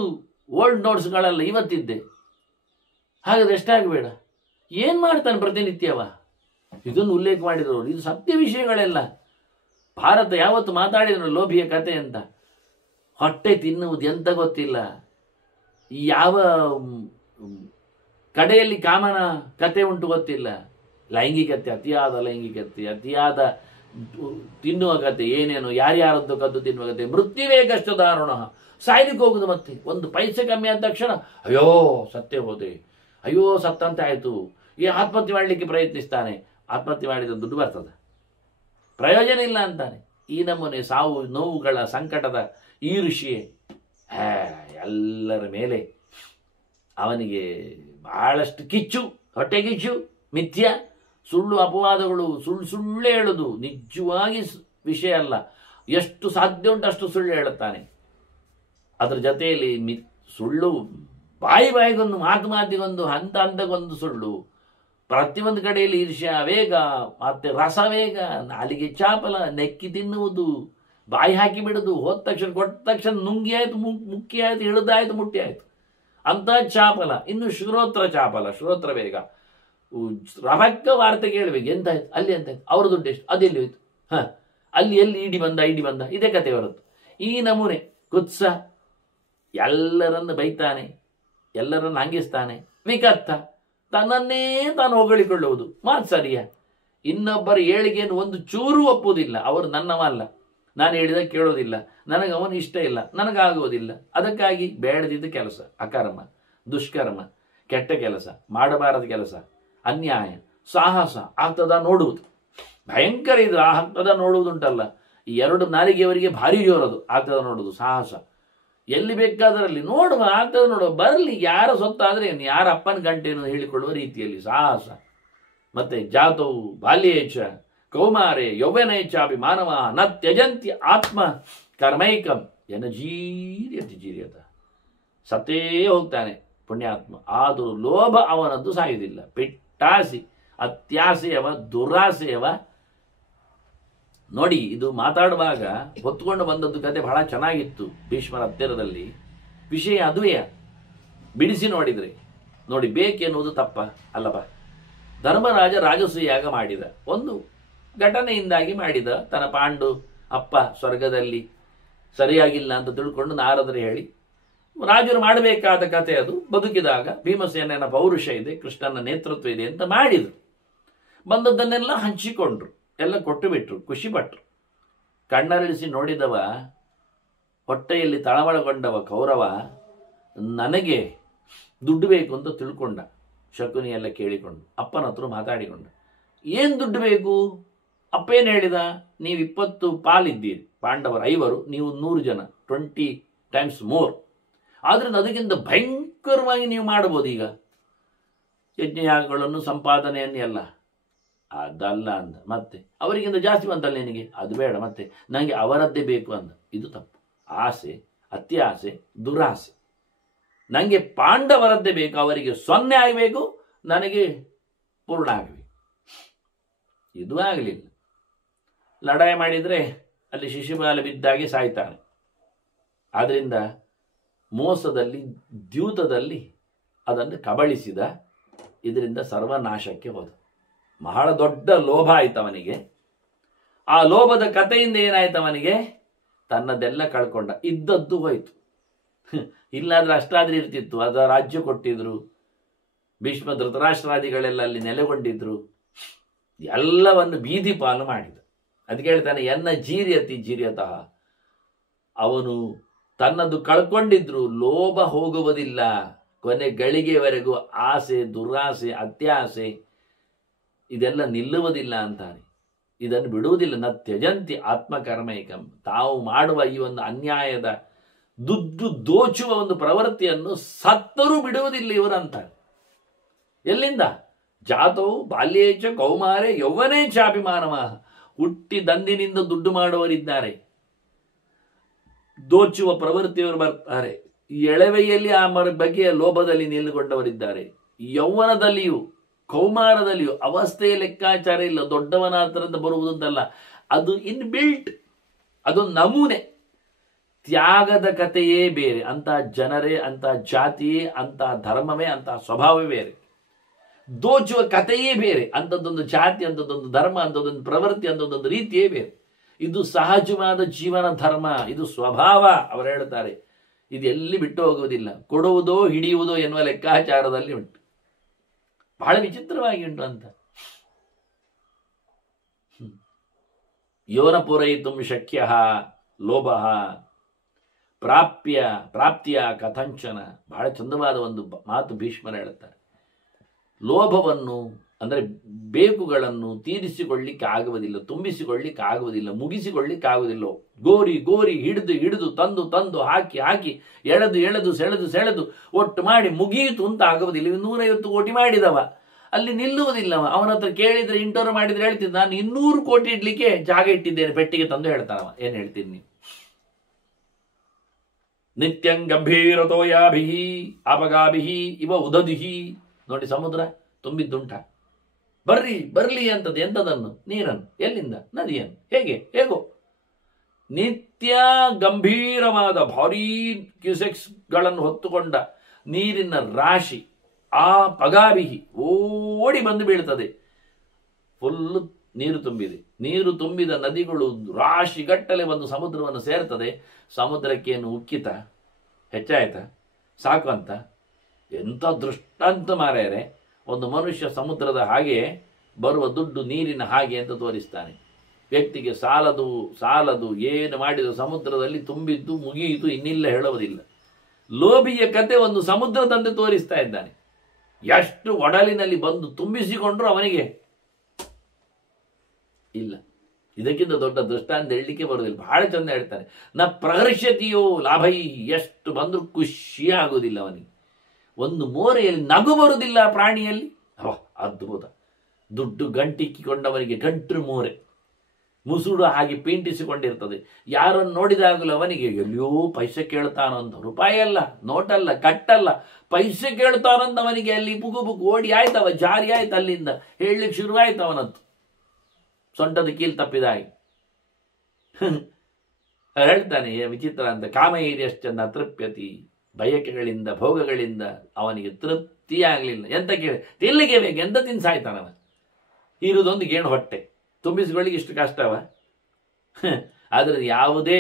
ಓಲ್ಡ್ ನೋಟ್ಸ್ಗಳೆಲ್ಲ ಇವತ್ತಿದ್ದೆ. ಹಾಗಾದ್ರೆ ಎಷ್ಟಾಗಬೇಡ. ಏನು ಮಾಡ್ತಾನೆ ಪ್ರತಿನಿತ್ಯವ? ಇದನ್ನು ಉಲ್ಲೇಖ ಮಾಡಿದ್ರು. ಇದು ಸತ್ಯ ವಿಷಯಗಳೆಲ್ಲ. ಭಾರತ ಯಾವತ್ತು ಮಾತಾಡಿದ್ರು ಲೋಭಿಯ ಕತೆ ಅಂತ. ಹೊಟ್ಟೆ ತಿನ್ನುವುದು ಎಂತ ಗೊತ್ತಿಲ್ಲ, ಯಾವ ಕಡೆಯಲ್ಲಿ ಕಾಮನ ಕತೆ ಉಂಟು ಗೊತ್ತಿಲ್ಲ. ಲೈಂಗಿಕತೆ, ಅತಿಯಾದ ಲೈಂಗಿಕತೆ, ಅತಿಯಾದ ತಿನ್ನುವ ಕತೆ, ಏನೇನು ಯಾರ್ಯಾರದ್ದು ಕದ್ದು ತಿನ್ನುವ ಕತೆ. ಮೃತ್ಯುವೇ ಕಷ್ಟ ದಾರುಣ, ಸಾಯ್ಲಿಕ್ಕೆ ಹೋಗುದು. ಮತ್ತೆ ಒಂದು ಪೈಸೆ ಕಮ್ಮಿ ಆದ ತಕ್ಷಣ ಅಯ್ಯೋ ಸತ್ತೇ ಹೋದೆ, ಅಯ್ಯೋ ಸತ್ತಂತೆ ಆಯ್ತು, ಈ ಆತ್ಮಹತ್ಯೆ ಮಾಡಲಿಕ್ಕೆ ಪ್ರಯತ್ನಿಸ್ತಾನೆ. ಆತ್ಮಹತ್ಯೆ ಮಾಡಿದ ದುಡ್ಡು ಬರ್ತದೆ. ಪ್ರಯೋಜನ ಇಲ್ಲ ಅಂತಾನೆ. ಈ ನಮೂನೆ ಸಾವು ನೋವುಗಳ ಸಂಕಟದ ಈರ್ಷೆ ಎಲ್ಲರ ಮೇಲೆ ಅವನಿಗೆ ಬಹಳಷ್ಟು ಕಿಚ್ಚು, ಹೊಟ್ಟೆ ಕಿಚ್ಚು, ಮಿಥ್ಯ, ಸುಳ್ಳು ಅಪವಾದಗಳು, ಸುಳ್ಳು ಹೇಳುದು ನಿಜವಾಗಿ ವಿಷಯ ಅಲ್ಲ. ಎಷ್ಟು ಸಾಧ್ಯ ಉಂಟು ಅಷ್ಟು ಸುಳ್ಳು ಹೇಳುತ್ತಾನೆ. ಅದ್ರ ಜೊತೆಯಲ್ಲಿ ಸುಳ್ಳು ಬಾಯಿಗೊಂದು, ಮಾತಿಗೊಂದು, ಹಂತಗೊಂದು ಸುಳ್ಳು, ಪ್ರತಿಯೊಂದು ಕಡೆಯಲ್ಲಿ ಈರ್ಷ್ಯ, ವೇಗ, ಮತ್ತೆ ರಸವೇಗ, ನಾಲಿಗೆ ಚಾಪಲ, ನೆಕ್ಕಿ ತಿನ್ನುವುದು, ಬಾಯಿ ಹಾಕಿ ಬಿಡುದು, ಹೋದ ತಕ್ಷಣ ಕೊಟ್ಟ ತಕ್ಷಣ ನುಂಗಿ ಆಯ್ತು, ಮುಕ್ಕಿ ಆಯ್ತು, ಹಿಡಿದಾಯ್ತು, ಮುಟ್ಟಿ ಆಯ್ತು, ಅಂತ ಚಾಪಲ. ಇನ್ನು ಶ್ರೋತ್ರ ಚಾಪಲ, ಶ್ರೋತ್ರ ವೇಗ, ರಹಕ್ಕ ವಾರ್ತೆ ಕೇಳಬೇಕು, ಎಂತಾಯ್ತು, ಅಲ್ಲಿ ಎಂತಾಯ್ತು, ಅವ್ರ ದುಡ್ಡು ಎಷ್ಟು, ಅದೆಲ್ಲಿ ಹೋಯ್ತು, ಅಲ್ಲಿ ಎಲ್ಲಿ ಇಡಿ ಬಂದ, ಇದೇ ಕತೆ ಹೊರತು. ಈ ನಮೂನೆ ಕುತ್ಸ, ಎಲ್ಲರನ್ನು ಬೈತಾನೆ, ಎಲ್ಲರನ್ನು ಹಂಗಿಸ್ತಾನೆ. ವಿಕತ್ತ, ತನ್ನನ್ನೇ ತಾನು ಹೊಗಳಿಕೊಳ್ಳುವುದು. ಮಾತು ಸರಿಯ, ಇನ್ನೊಬ್ಬರ ಏಳಿಗೆಯನ್ನು ಒಂದು ಚೂರು ಒಪ್ಪುವುದಿಲ್ಲ. ಅವರು ನನ್ನವಲ್ಲ, ನಾನು ಹೇಳಿದ ಕೇಳೋದಿಲ್ಲ, ನನಗೆ ಅವನು ಇಷ್ಟ ಇಲ್ಲ, ನನಗಾಗೋದಿಲ್ಲ. ಅದಕ್ಕಾಗಿ ಬೇಡದಿದ್ದ ಕೆಲಸ, ಅಕರ್ಮ, ದುಷ್ಕರ್ಮ, ಕೆಟ್ಟ ಕೆಲಸ, ಮಾಡಬಾರದ ಕೆಲಸ, ಅನ್ಯಾಯ, ಸಾಹಸ ಆಗ್ತದ ನೋಡುವುದು. ಭಯಂಕರ ಇದು. ಆಗ್ತದ ನೋಡುವುದುಂಟಲ್ಲ, ಈ ಎರಡು ನಾಲಿಗೆಯವರಿಗೆ ಭಾರಿ ಜೋರದು. ಆಗ್ತದ ನೋಡುವುದು, ಸಾಹಸ. ಎಲ್ಲಿ ಬೇಕಾದರಲ್ಲಿ ನೋಡುವ, ಆಗ್ತದ ನೋಡುವ, ಬರಲಿ, ಯಾರ ಸೊತ್ತಾದ್ರೆ ಯಾರ ಅಪ್ಪನ ಗಂಟೆಯನ್ನು ಹೇಳಿಕೊಳ್ಳುವ ರೀತಿಯಲ್ಲಿ ಸಾಹಸ. ಮತ್ತೆ ಜಾತವು ಬಾಲ್ಯೇಚ್ಛ ಕೌಮಾರೆ ಯೌವನೇಚ್ಛಾಪಿ ಮಾನವ ನ ತ್ಯಜಂತಿ ಆತ್ಮ ಕರ್ಮೈಕಂ ಜೀರ್ಯತ. ಸತ್ತೇ ಹೋಗ್ತಾನೆ ಪುಣ್ಯಾತ್ಮ, ಆದರೂ ಲೋಭ ಅವನದ್ದು ಸಾಯುವುದಿಲ್ಲ. ಪಿಟ್ಟಾಸಿ, ಅತ್ಯಾಸೆಯವ, ದುರಾಸೆಯವ. ನೋಡಿ, ಇದು ಮಾತಾಡುವಾಗ ಹೊತ್ಕೊಂಡು ಬಂದದ್ದು ಕತೆ ಬಹಳ ಚೆನ್ನಾಗಿತ್ತು. ಭೀಷ್ಮರ ಹತ್ತಿರದಲ್ಲಿ ವಿಷಯ ಅದುವೇ. ಬಿಡಿಸಿ ನೋಡಿದ್ರೆ ನೋಡಿ, ಬೇಕೆನ್ನುವುದು ತಪ್ಪ ಅಲ್ಲಪ್ಪ. ಧರ್ಮರಾಜ ರಾಜಸೂಯಾಗ ಮಾಡಿದ, ಒಂದು ಘಟನೆಯಿಂದಾಗಿ ಮಾಡಿದ. ತನ್ನ ಪಾಂಡು ಅಪ್ಪ ಸ್ವರ್ಗದಲ್ಲಿ ಸರಿಯಾಗಿಲ್ಲ ಅಂತ ತಿಳ್ಕೊಂಡು ನಾರದರು ಹೇಳಿ ರಾಜರು ಮಾಡಬೇಕಾದ ಕತೆ ಅದು. ಬದುಕಿದಾಗ ಭೀಮಸೇನನ ಪೌರುಷ ಇದೆ, ಕೃಷ್ಣನ ನೇತೃತ್ವ ಇದೆ ಅಂತ ಮಾಡಿದ್ರು. ಬಂದದ್ದನ್ನೆಲ್ಲ ಹಂಚಿಕೊಂಡ್ರು, ಎಲ್ಲ ಕೊಟ್ಟು ಬಿಟ್ರು, ಖುಷಿಪಟ್ರು. ಕಣ್ಣರಳಿಸಿ ನೋಡಿದವ, ಹೊಟ್ಟೆಯಲ್ಲಿ ತಳಮಳಗೊಂಡವ ಕೌರವ ನನಗೆ ದುಡ್ಡು ಬೇಕು ಅಂತ ತಿಳ್ಕೊಂಡ. ಶಕುನಿ ಎಲ್ಲ ಕೇಳಿಕೊಂಡು ಅಪ್ಪನ ಹತ್ರ ಮಾತಾಡಿಕೊಂಡ. ಏನು ದುಡ್ಡು ಬೇಕು? ಅಪ್ಪ ಏನು ಹೇಳಿದ? ನೀವು 20 ಪಾಲಿದ್ದೀರಿ, ಪಾಂಡವರು 5, ನೀವು 100 ಜನ, 20 times more. ಆದ್ರಿಂದ ಅದಕ್ಕಿಂತ ಭಯಂಕರವಾಗಿ ನೀವು ಮಾಡಬಹುದು ಈಗ ಯಜ್ಞಯಾಗಗಳನ್ನು, ಸಂಪಾದನೆಯನ್ನು ಎಲ್ಲ. ಅದಲ್ಲ ಅಂದ. ಮತ್ತೆ ಅವರಿಗಿಂತ ಜಾಸ್ತಿ ಬಂತಲ್ಲ ನಿನಗೆ, ಅದು ಬೇಡ, ಮತ್ತೆ ನನಗೆ ಅವರದ್ದೇ ಬೇಕು ಅಂದ. ಇದು ತಪ್ಪು. ಆಸೆ, ಅತ್ಯಾಸೆ, ದುರಾಸೆ. ನನಗೆ ಪಾಂಡವರದ್ದೇ ಬೇಕು, ಅವರಿಗೆ 0 ಆಗಬೇಕು, ನನಗೆ ಪೂರ್ಣ ಆಗಬೇಕು. ಇದು ಆಗಲಿಲ್ಲ. ಲಡಾಯಿ ಮಾಡಿದರೆ ಅಲ್ಲಿ ಶಿಶುಪಾಲ ಬಿದ್ದಾಗಿ ಸಾಯ್ತಾನೆ. ಆದ್ರಿಂದ ಮೋಸದಲ್ಲಿ, ದ್ಯೂತದಲ್ಲಿ ಅದನ್ನು ಕಬಳಿಸಿದ. ಇದರಿಂದ ಸರ್ವನಾಶಕ್ಕೆ ಹೋದ. ಬಹಳ ದೊಡ್ಡ ಲೋಭ ಆಯ್ತು ಅವನಿಗೆ. ಆ ಲೋಭದ ಕಥೆಯಿಂದ ಏನಾಯ್ತು ಅವನಿಗೆ? ತನ್ನದೆಲ್ಲ ಕಳ್ಕೊಂಡ. ಇದ್ದದ್ದು ಹೋಯ್ತು. ಇಲ್ಲಾದ್ರೆ ಅಷ್ಟಾದ್ರೆ ಇರ್ತಿತ್ತು. ಅದ ರಾಜ್ಯ ಕೊಟ್ಟಿದ್ರು, ಭೀಷ್ಮ ಧೃತರಾಷ್ಟ್ರಾದಿಗಳೆಲ್ಲ ಅಲ್ಲಿ ನೆಲೆಗೊಂಡಿದ್ರು, ಎಲ್ಲವನ್ನು ಬೀದಿ ಪಾಲು ಮಾಡಿದ. ಅದಕ್ಕೆ ಹೇಳ್ತಾನೆ, ಎನ್ನ ಜೀರ್ಯತಃ. ಅವನು ತನ್ನದು ಕಳ್ಕೊಂಡಿದ್ರು ಲೋಭ ಹೋಗುವುದಿಲ್ಲ. ಕೊನೆ ಗಳಿಗೆವರೆಗೂ ಆಸೆ, ದುರಾಸೆ, ಅತ್ಯಾಸೆ ಇದೆಲ್ಲ ನಿಲ್ಲುವುದಿಲ್ಲ ಅಂತಾನೆ. ಇದನ್ನು ಬಿಡುವುದಿಲ್ಲ. ನ ತ್ಯಜಂತಿ ಆತ್ಮಕರ್ಮೈಕಂ. ತಾವು ಮಾಡುವ ಈ ಒಂದು ಅನ್ಯಾಯದ ದುಡ್ಡು ದೋಚುವ ಒಂದು ಪ್ರವೃತ್ತಿಯನ್ನು ಸತ್ತರೂ ಬಿಡುವುದಿಲ್ಲ ಇವರು ಅಂತಾರೆ. ಎಲ್ಲಿಂದ? ಜಾತವು ಬಾಲ್ಯೇಚ್ಛ ಕೌಮಾರೆ ಯೌವನೇಚ್ಛಾಪಿ ಮಾನವ. ಹುಟ್ಟಿದಂದಿನಿಂದ ದುಡ್ಡು ಮಾಡುವವರಿದ್ದಾರೆ, ದೋಚುವ ಪ್ರವೃತ್ತಿಯವರು ಬರ್ತಾರೆ. ಎಳವೆಯಲ್ಲಿ ಆ ಬಗೆಯ ಲೋಭದಲ್ಲಿ ನಿಲ್ಲುಕೊಂಡವರಿದ್ದಾರೆ. ಯೌವನದಲ್ಲಿಯೂ ಕೌಮಾರದಲ್ಲಿಯೂ ಅವಸ್ಥೆಯ ಲೆಕ್ಕಾಚಾರ ಇಲ್ಲ. ದೊಡ್ಡವನ ಹತ್ತಿರದ ಬರುವುದಂತಲ್ಲ, ಅದು ಇನ್ಬಿಲ್ಟ್, ಅದು ನಮೂನೆ. ತ್ಯಾಗದ ಕಥೆಯೇ ಬೇರೆ. ಅಂತಹ ಜನರೇ, ಅಂತಹ ಜಾತಿಯೇ, ಅಂತಹ ಧರ್ಮವೇ, ಅಂತಹ ಸ್ವಭಾವವೇ ಬೇರೆ. ದೋಚುವ ಕಥೆಯೇ ಬೇರೆ. ಅಂಥದ್ದೊಂದು ಜಾತಿ, ಅಂಥದ್ದೊಂದು ಧರ್ಮ, ಅಂಥದ್ದೊಂದು ಪ್ರವೃತ್ತಿ, ಅಂಥದ್ದೊಂದು ರೀತಿಯೇ ಬೇರೆ. ಇದು ಸಹಜವಾದ ಜೀವನ ಧರ್ಮ, ಇದು ಸ್ವಭಾವ. ಅವರು ಹೇಳ್ತಾರೆ, ಇದು ಎಲ್ಲಿ ಬಿಟ್ಟು ಹೋಗುವುದಿಲ್ಲ. ಕೊಡುವುದೋ ಹಿಡಿಯುವುದೋ ಎನ್ನುವ ಲೆಕ್ಕಾಚಾರದಲ್ಲಿ ಉಂಟು. ಬಹಳ ವಿಚಿತ್ರವಾಗಿ ಉಂಟು ಅಂತ. ಯೋನ ಪೂರಯಿತು ಶಕ್ಯ ಲೋಭ ಪ್ರಾಪ್ತಿಯ ಕಥಂಚನ. ಬಹಳ ಚಂದವಾದ ಒಂದು ಮಾತು ಭೀಷ್ಮರು ಹೇಳುತ್ತಾರೆ. ಲೋಭವನ್ನು ಅಂದರೆ ಬೇಕುಗಳನ್ನು ತೀರಿಸಿಕೊಳ್ಳಿಕ್ಕೆ ಆಗುವುದಿಲ್ಲ, ತುಂಬಿಸಿಕೊಳ್ಳಿಕ್ಕೆ ಆಗುವುದಿಲ್ಲ, ಮುಗಿಸಿಕೊಳ್ಳಿಕ್ಕೆ ಆಗುವುದಿಲ್ಲ. ಗೋರಿ ಗೋರಿ ಹಿಡಿದು ಹಿಡಿದು ತಂದು ತಂದು ಹಾಕಿ ಹಾಕಿ ಎಳೆದು ಎಳೆದು ಸೆಳೆದು ಸೆಳೆದು ಒಟ್ಟು ಮಾಡಿ ಮುಗಿಯಿತು ಅಂತ ಆಗುವುದಿಲ್ಲ. 150 ಕೋಟಿ ಮಾಡಿದವ ಅಲ್ಲಿ ನಿಲ್ಲುವುದಿಲ್ಲವ. ಅವನ ಹತ್ರ ಕೇಳಿದ್ರೆ ಇಂಟರ್ವ್ಯೂ ಮಾಡಿದ್ರೆ ಹೇಳ್ತಿದ್ದ, ನಾನು 200 ಕೋಟಿ ಇಡ್ಲಿಕ್ಕೆ ಜಾಗ ಇಟ್ಟಿದ್ದೇನೆ ಪೆಟ್ಟಿಗೆ ತಂದು ಹೇಳ್ತಾನವ. ಏನ್ ಹೇಳ್ತೀನಿ ನೀವು? ನಿತ್ಯಂ ಗಂಭೀರತೋಯಾಭಿಹಿ ಅಪಗಾಭಿಹಿ ಇವ ಉದದಿಹಿ. ನೋಡಿ ಸಮುದ್ರ ತುಂಬಿದ್ದುಂಟ, ಬರ್ಲಿ ಅಂತದ್ದು. ಎಂತದನ್ನು? ನೀರನ್ನು. ಎಲ್ಲಿಂದ? ನದಿಯನ್ನು. ಹೇಗೋ ನಿತ್ಯ ಗಂಭೀರವಾದ ಭಾರೀ ಕ್ಯೂಸೆಕ್ಸ್ಗಳನ್ನು ಹೊತ್ತುಕೊಂಡ ನೀರಿನ ರಾಶಿ ಆ ಪಗಾಭಿಹಿ ಓಡಿ ಬಂದು ಬೀಳ್ತದೆ. ಫುಲ್ ನೀರು ತುಂಬಿದೆ. ನೀರು ತುಂಬಿದ ನದಿಗಳು ರಾಶಿಗಟ್ಟಲೆ ಒಂದು ಸಮುದ್ರವನ್ನು ಸೇರ್ತದೆ. ಸಮುದ್ರಕ್ಕೇನು ಉಕ್ಕಿತ? ಹೆಚ್ಚಾಯ್ತಾ? ಸಾಕು ಅಂತ? ಎಂಥ ದೃಷ್ಟಾಂತ ಮಾರ್ಯಾರೆ! ಒಂದು ಮನುಷ್ಯ ಸಮುದ್ರದ ಹಾಗೆ ಬರುವ ದುಡ್ಡು ನೀರಿನ ಹಾಗೆ ಅಂತ ತೋರಿಸ್ತಾನೆ. ವ್ಯಕ್ತಿಗೆ ಸಾಲದು ಏನು ಮಾಡಿದ ಸಮುದ್ರದಲ್ಲಿ ತುಂಬಿದ್ದು ಮುಗಿಯಿತು, ಇನ್ನಿಲ್ಲ ಹೇಳುವುದಿಲ್ಲ. ಲೋಭಿಯ ಕತೆ ಒಂದು ಸಮುದ್ರದಂತೆ ತೋರಿಸ್ತಾ ಇದ್ದಾನೆ. ಎಷ್ಟು ಒಡಲಿನಲ್ಲಿ ಬಂದು ತುಂಬಿಸಿಕೊಂಡ್ರು ಅವನಿಗೆ ಇಲ್ಲ. ಇದಕ್ಕಿಂತ ದೊಡ್ಡ ದೃಷ್ಟಾಂತ ಹೇಳಲಿಕ್ಕೆ ಬರುವುದಿಲ್ಲ. ಬಹಳ ಚಂದ ಹೇಳ್ತಾನೆ. ನ ಪ್ರಹರ್ಷತಿಯೋ ಲಾಭೈ. ಎಷ್ಟು ಬಂದರೂ ಖುಷಿ ಆಗುವುದಿಲ್ಲ ಅವನಿಗೆ. ಒಂದು ಮೋರೆಯಲ್ಲಿ ನಗು ಬರುವುದಿಲ್ಲ ಪ್ರಾಣಿಯಲ್ಲಿ. ಅದ್ಭುತ. ದುಡ್ಡು ಗಂಟಿಕ್ಕಿಕೊಂಡವನಿಗೆ ಗಂಟ್ರು ಮೋರೆ, ಮುಸುಡು ಹಾಗೆ ಪೀಂಟಿಸಿಕೊಂಡಿರ್ತದೆ. ಯಾರನ್ನು ನೋಡಿದಾಗಲೂ ಅವನಿಗೆ ಎಲ್ಲಿಯೋ ಪೈಸೆ ಕೇಳ್ತಾನಂತ. ರೂಪಾಯಿ ಅಲ್ಲ, ನೋಟಲ್ಲ, ಕಟ್ಟಲ್ಲ, ಪೈಸೆ ಕೇಳ್ತಾನಂತ ಅವನಿಗೆ ಅಲ್ಲಿ ಬುಗು ಓಡಿ ಆಯ್ತವ, ಜಾರಿ ಆಯ್ತು, ಅಲ್ಲಿಂದ ಹೇಳಲಿಕ್ಕೆ ಶುರುವಾಯ್ತು ಅವನದ್ದು. ಸೊಂಟದ ಕೀಲ್ ತಪ್ಪಿದಾಗಿ ಹೇಳ್ತಾನೆ. ವಿಚಿತ್ರ ಅಂತ. ಕಾಮೈರ್ಯಶ್ಚ ತೃಪ್ಯತಿ. ಬಯಕೆಗಳಿಂದ ಭೋಗಗಳಿಂದ ಅವನಿಗೆ ತೃಪ್ತಿಯಾಗಲಿಲ್ಲ. ಎಂತ ಕೇಳಿ ತಿನ್ಲಿಕ್ಕೆ ಬೇಕು, ಎಂತ ತಿನ್ಸಾಯ್ತಾನವ. ಇರುವುದೊಂದು ಗೇಣು ಹೊಟ್ಟೆ, ತುಂಬಿಸಿಕೊಳ್ಳಿಕ್ಕೆ ಇಷ್ಟು ಕಷ್ಟವ. ಆದ್ರೆ ಯಾವುದೇ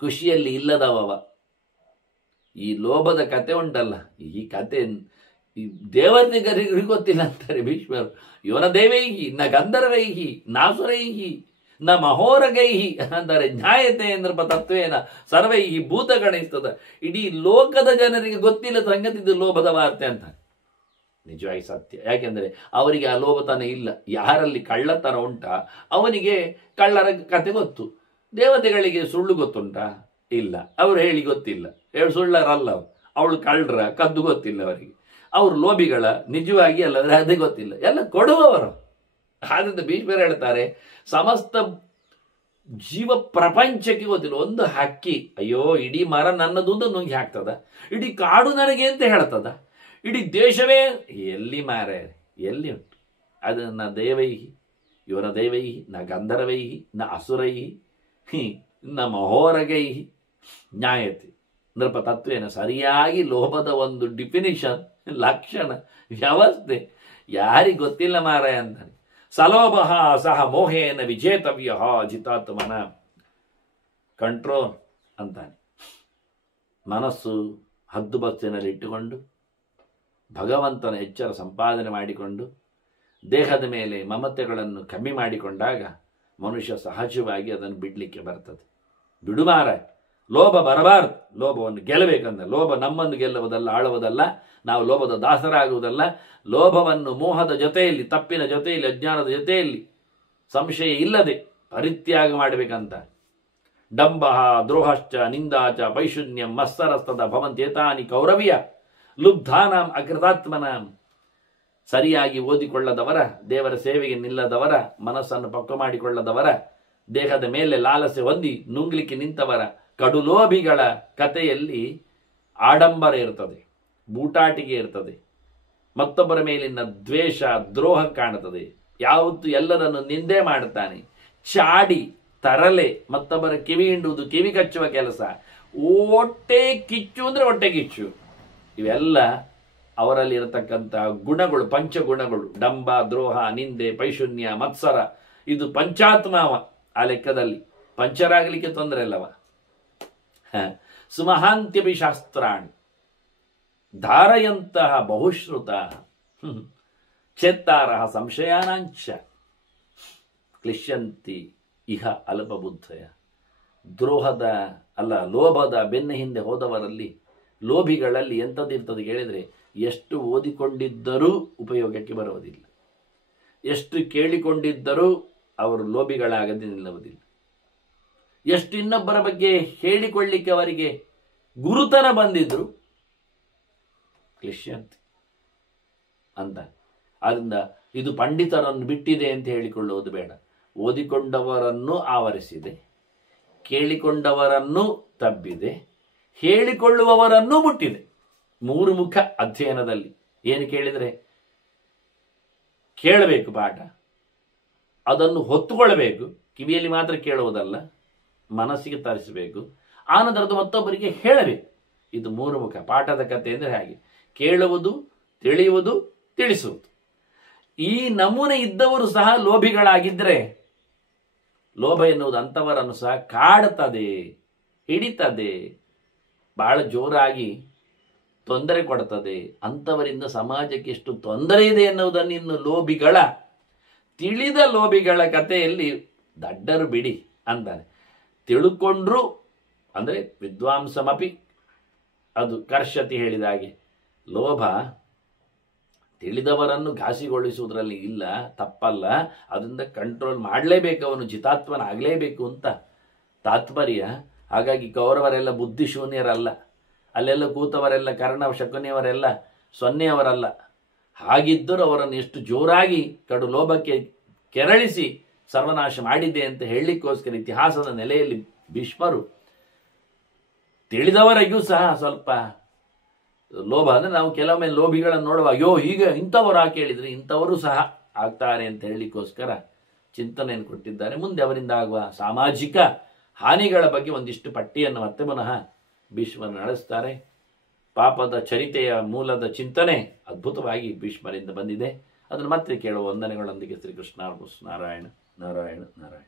ಖುಷಿಯಲ್ಲಿ ಇಲ್ಲದವ. ಈ ಲೋಭದ ಕತೆ ಉಂಟಲ್ಲ, ಈ ಕತೆ ದೇವತೆಗರಿಗೆ ಗೊತ್ತಿಲ್ಲ ಅಂತಾರೆ ಭೀಷ್ಮರು. ಇವನ ದೇವೈಹಿ ನ ಗಂಧರ್ವೈಹಿ ನಾಸುರೈಹಿ ನ ಮಹೋರಗೈಹಿ ಅಂತಾರೆ. ಜ್ಞಾಯತೆ ಎಂದ್ರ ತತ್ವೇನ ಸರ್ವೈಹಿ ಭೂತಗಣಿಸ್ತದ. ಇಡೀ ಲೋಕದ ಜನರಿಗೆ ಗೊತ್ತಿಲ್ಲ ಸಂಗತಿ ಇದು ಲೋಭದ ವಾರ್ತೆ ಅಂತ. ನಿಜವಾಗಿ ಸತ್ಯ. ಯಾಕೆಂದ್ರೆ ಅವರಿಗೆ ಆ ಲೋಭತನ ಇಲ್ಲ. ಯಾರಲ್ಲಿ ಕಳ್ಳತನ ಉಂಟಾ ಅವನಿಗೆ ಕಳ್ಳರ ಕತೆ ಗೊತ್ತು. ದೇವತೆಗಳಿಗೆ ಸುಳ್ಳು ಗೊತ್ತುಂಟಾ? ಇಲ್ಲ. ಅವರು ಹೇಳಿ ಗೊತ್ತಿಲ್ಲ. ಸುಳ್ಳರಲ್ಲ, ಅವಳು ಕಳ್ಳರ ಕದ್ದು ಗೊತ್ತಿಲ್ಲ ಅವರಿಗೆ. ಅವರು ಲೋಭಿಗಳ ನಿಜವಾಗಿ ಅಲ್ಲದ್ರೆ ಅದೇ ಗೊತ್ತಿಲ್ಲ. ಎಲ್ಲ ಕೊಡುವವರು. ಆದ್ರಿಂದ ಭೀಷ್ಮರು ಹೇಳ್ತಾರೆ, ಸಮಸ್ತ ಜೀವ ಪ್ರಪಂಚಕ್ಕೆ ಗೊತ್ತಿಲ್ಲ. ಒಂದು ಹಕ್ಕಿ ಅಯ್ಯೋ ಇಡೀ ಮರ ನನ್ನದು ಅಂತ ನುಂಗಿ ಹಾಕ್ತದ, ಇಡೀ ಕಾಡು ನನಗೆ ಅಂತ ಹೇಳ್ತದ, ಇಡೀ ದೇಶವೇ ಎಲ್ಲಿ ಮಾರೇ ಎಲ್ಲಿ ಉಂಟು? ಅದನ್ನ ದೇವೈಹಿ ಇವನ ದೇವೈಹಿ ನ ಗಂಧರ್ವೈಹಿ ನ ಅಸುರೈಹಿ ನ ಮಹೋರಗೈಹಿ ಜ್ಞಾಯತೆ. ನೃಪ ತತ್ವೇನ ಸರಿಯಾಗಿ ಲೋಭದ ಒಂದು ಡಿಫಿನಿಷನ್, ಲಕ್ಷಣ, ವ್ಯವಸ್ಥೆ ಯಾರಿಗೆ ಗೊತ್ತಿಲ್ಲ ಮಾರಾಯ ಅಂತಾನೆ. ಸಲೋಭ ಸಹ ಮೋಹೇನ ವಿಜೇತವ್ಯ ಜಿತಾತ್ಮನ. ಕಂಟ್ರೋಲ್ ಅಂತಾನೆ. ಮನಸ್ಸು ಹದ್ದುಬಸ್ತಿನಲ್ಲಿ ಇಟ್ಟುಕೊಂಡು ಭಗವಂತನ ಎಚ್ಚರ ಸಂಪಾದನೆ ಮಾಡಿಕೊಂಡು ದೇಹದ ಮೇಲೆ ಮಮತೆಗಳನ್ನು ಕಮ್ಮಿ ಮಾಡಿಕೊಂಡಾಗ ಮನುಷ್ಯ ಸಹಜವಾಗಿ ಅದನ್ನು ಬಿಡಲಿಕ್ಕೆ ಬರ್ತದೆ. ಬಿಡುಮಾರ, ಲೋಭ ಬರಬಾರದು. ಲೋಭವನ್ನು ಗೆಲ್ಲಬೇಕಂದ್ರೆ ಲೋಭ ನಮ್ಮನ್ನು ಗೆಲ್ಲುವುದಲ್ಲ, ಆಳುವುದಲ್ಲ. ನಾವು ಲೋಭದ ದಾಸರಾಗುವುದಲ್ಲ. ಲೋಭವನ್ನು ಮೋಹದ ಜೊತೆಯಲ್ಲಿ, ತಪ್ಪಿನ ಜೊತೆಯಲ್ಲಿ, ಅಜ್ಞಾನದ ಜೊತೆಯಲ್ಲಿ ಸಂಶಯ ಇಲ್ಲದೆ ಪರಿತ್ಯಾಗ ಮಾಡಬೇಕಂತ. ಡಂಬ ದ್ರೋಹಶ್ಚ ನಿಂದಾಚ ಪೈಶೂನ್ಯಂ ಮತ್ಸರಸ್ತದ ಭವಂತೇತಾನಿ ಕೌರವ್ಯ ಲುಬ್ಧಾನಾಂ ಅಕೃತಾತ್ಮನಾಂ. ಸರಿಯಾಗಿ ಓದಿಕೊಳ್ಳದವರ, ದೇವರ ಸೇವೆಗೆ ನಿಲ್ಲದವರ, ಮನಸ್ಸನ್ನು ಪಕ್ವ ಮಾಡಿಕೊಳ್ಳದವರ, ದೇಹದ ಮೇಲೆ ಲಾಲಸೆ ಹೊಂದಿ ನುಂಗ್ಲಿಕ್ಕೆ ನಿಂತವರ, ಕಡುಲೋಭಿಗಳ ಕಥೆಯಲ್ಲಿ ಆಡಂಬರ ಇರ್ತದೆ, ಬೂಟಾಟಿಕೆ ಇರ್ತದೆ, ಮತ್ತೊಬ್ಬರ ಮೇಲಿನ ದ್ವೇಷ ದ್ರೋಹ ಕಾಣುತ್ತದೆ. ಯಾವತ್ತು ಎಲ್ಲರನ್ನು ನಿಂದೆ ಮಾಡುತ್ತಾನೆ, ಚಾಡಿ ತರಲೆ, ಮತ್ತೊಬ್ಬರ ಕಿವಿ ಹಿಂಡುವುದು, ಕಿವಿ ಕಚ್ಚುವ ಕೆಲಸ, ಹೊಟ್ಟೆ ಕಿಚ್ಚು ಅಂದ್ರೆ ಹೊಟ್ಟೆ ಕಿಚ್ಚು. ಇವೆಲ್ಲ ಅವರಲ್ಲಿ ಇರತಕ್ಕಂಥ ಗುಣಗಳು, ಪಂಚಗುಣಗಳು. ಡಂಬ, ದ್ರೋಹ, ನಿಂದೆ, ಪೈಶೂನ್ಯ, ಮತ್ಸರ, ಇದು ಪಂಚಾತ್ಮವ. ಆ ಲೆಕ್ಕದಲ್ಲಿ ಪಂಚರಾಗಲಿಕ್ಕೆ ತೊಂದರೆ ಅಲ್ಲವ. ಸುಮಹಾಂತ್ಯಪಿ ಶಾಸ್ತ್ರಾಣಿ ಧಾರಯಂತಹ ಬಹುಶ್ರುತ ಚೇತ್ತಾರ ಸಂಶಯಾನಾಂಚ ಕ್ಲಿಶ್ಯಂತಿ ಇಹ ಅಲ್ಪಬುದ್ಧಯ. ಲೋಭದ ಬೆನ್ನ ಹಿಂದೆ ಹೋದವರಲ್ಲಿ, ಲೋಭಿಗಳಲ್ಲಿ ಎಂಥದ್ದಿರ್ತದೆ ಹೇಳಿದ್ರೆ ಎಷ್ಟು ಓದಿಕೊಂಡಿದ್ದರೂ ಉಪಯೋಗಕ್ಕೆ ಬರುವುದಿಲ್ಲ, ಎಷ್ಟು ಕೇಳಿಕೊಂಡಿದ್ದರೂ ಅವರು ಲೋಭಿಗಳಾಗದೆ ನಿಲ್ಲುವುದಿಲ್ಲ, ಎಷ್ಟು ಇನ್ನೊಬ್ಬರ ಬಗ್ಗೆ ಹೇಳಿಕೊಳ್ಳಿಕ್ಕೆ ಅವರಿಗೆ ಗುರುತರ ಬಂದಿದ್ರು ಕ್ಲಿಶ್ಯಂತೆ ಅಂತ. ಆದ್ದರಿಂದ ಇದು ಪಂಡಿತರನ್ನು ಬಿಟ್ಟಿದೆ ಅಂತ ಹೇಳಿಕೊಳ್ಳುವುದು ಬೇಡ. ಓದಿಕೊಂಡವರನ್ನು ಆವರಿಸಿದೆ, ಕೇಳಿಕೊಂಡವರನ್ನು ತಬ್ಬಿದೆ, ಹೇಳಿಕೊಳ್ಳುವವರನ್ನು ಮುಟ್ಟಿದೆ. ಮೂರು ಮುಖ ಅಧ್ಯಯನದಲ್ಲಿ. ಏನು ಕೇಳಿದರೆ ಕೇಳಬೇಕು ಪಾಠ, ಅದನ್ನು ಹೊತ್ತುಕೊಳ್ಳಬೇಕು, ಕಿವಿಯಲ್ಲಿ ಮಾತ್ರ ಕೇಳುವುದಲ್ಲ, ಮನಸ್ಸಿಗೆ ತರಿಸಬೇಕು, ಆನಂತರದ್ದು ಮತ್ತೊಬ್ಬರಿಗೆ ಹೇಳಬೇಕು. ಇದು ಮೂರು ಮುಖ ಪಾಠದ ಕಥೆ ಅಂದರೆ ಹಾಗೆ, ಕೇಳುವುದು, ತಿಳಿಯುವುದು, ತಿಳಿಸುವುದು. ಈ ನಮೂನೆ ಇದ್ದವರು ಸಹ ಲೋಭಿಗಳಾಗಿದ್ದರೆ ಲೋಭ ಎನ್ನುವುದು ಅಂಥವರನ್ನು ಸಹ ಕಾಡುತ್ತದೆ, ಹಿಡಿತದೆ, ಬಹಳ ಜೋರಾಗಿ ತೊಂದರೆ ಕೊಡುತ್ತದೆ. ಅಂಥವರಿಂದ ಸಮಾಜಕ್ಕೆ ಎಷ್ಟು ತೊಂದರೆ ಇದೆ ಎನ್ನುವುದನ್ನು ಇನ್ನು ಲೋಭಿಗಳ, ತಿಳಿದ ಲೋಭಿಗಳ ಕಥೆಯಲ್ಲಿ ದಡ್ಡರು ಬಿಡಿ ಅಂತಾನೆ. ತಿಳ್ಕೊಂಡ್ರು ಅಂದರೆ ವಿದ್ವಾಂಸಮಪಿ ಅದು ಕರ್ಷತಿ ಹೇಳಿದ ಹಾಗೆ, ಲೋಭ ತಿಳಿದವರನ್ನು ಘಾಸಿಗೊಳಿಸುವುದರಲ್ಲಿ ಇಲ್ಲ, ತಪ್ಪಲ್ಲ, ಅದರಿಂದ ಕಂಟ್ರೋಲ್ ಮಾಡಲೇಬೇಕು, ಅವನು ಜಿತಾತ್ಮನಾಗಲೇಬೇಕು ಅಂತ ತಾತ್ಪರ್ಯ. ಹಾಗಾಗಿ ಕೌರವರೆಲ್ಲ ಬುದ್ಧಿಶೂನ್ಯರಲ್ಲ, ಅಲ್ಲೆಲ್ಲ ಕೂತವರೆಲ್ಲ ಕರ್ಣ ಶಕುನಿಯವರೆಲ್ಲ ಸೊನ್ನೆಯವರಲ್ಲ. ಹಾಗಿದ್ದರೂ ಅವರನ್ನು ಎಷ್ಟು ಜೋರಾಗಿ ಕಡು ಲೋಭಕ್ಕೆ ಕೆರಳಿಸಿ ಸರ್ವನಾಶ ಮಾಡಿದೆ ಅಂತ ಹೇಳಲಿಕ್ಕೋಸ್ಕರ ಇತಿಹಾಸದ ನೆಲೆಯಲ್ಲಿ ಭೀಷ್ಮರು ತಿಳಿದವರಿಗೂ ಸಹ ಸ್ವಲ್ಪ ಲೋಭ ಅಂದರೆ, ನಾವು ಕೆಲವೊಮ್ಮೆ ಲೋಭಿಗಳನ್ನು ನೋಡುವಾಗ ಅಯ್ಯೋ ಹೀಗೆ ಇಂಥವರು ಕೇಳಿದರೆ ಇಂಥವರು ಸಹ ಆಗ್ತಾರೆ ಅಂತ ಹೇಳಲಿಕ್ಕೋಸ್ಕರ ಚಿಂತನೆಯನ್ನು ಕೊಟ್ಟಿದ್ದಾರೆ. ಮುಂದೆ ಅವರಿಂದ ಆಗುವ ಸಾಮಾಜಿಕ ಹಾನಿಗಳ ಬಗ್ಗೆ ಒಂದಿಷ್ಟು ಪಟ್ಟಿಯನ್ನು ಮತ್ತೆ ಪುನಃ ಭೀಷ್ಮರು ನಡೆಸ್ತಾರೆ. ಪಾಪದ ಚರಿತೆಯ ಮೂಲದ ಚಿಂತನೆ ಅದ್ಭುತವಾಗಿ ಭೀಷ್ಮರಿಂದ ಬಂದಿದೆ. ಅದನ್ನು ಮತ್ತೆ ಕೇಳುವ ವಂದನೆಗಳೊಂದಿಗೆ ಶ್ರೀಕೃಷ್ಣ ನಾರಾಯಣ ನಾರಾಯಣ ನಾರಾಯಣ.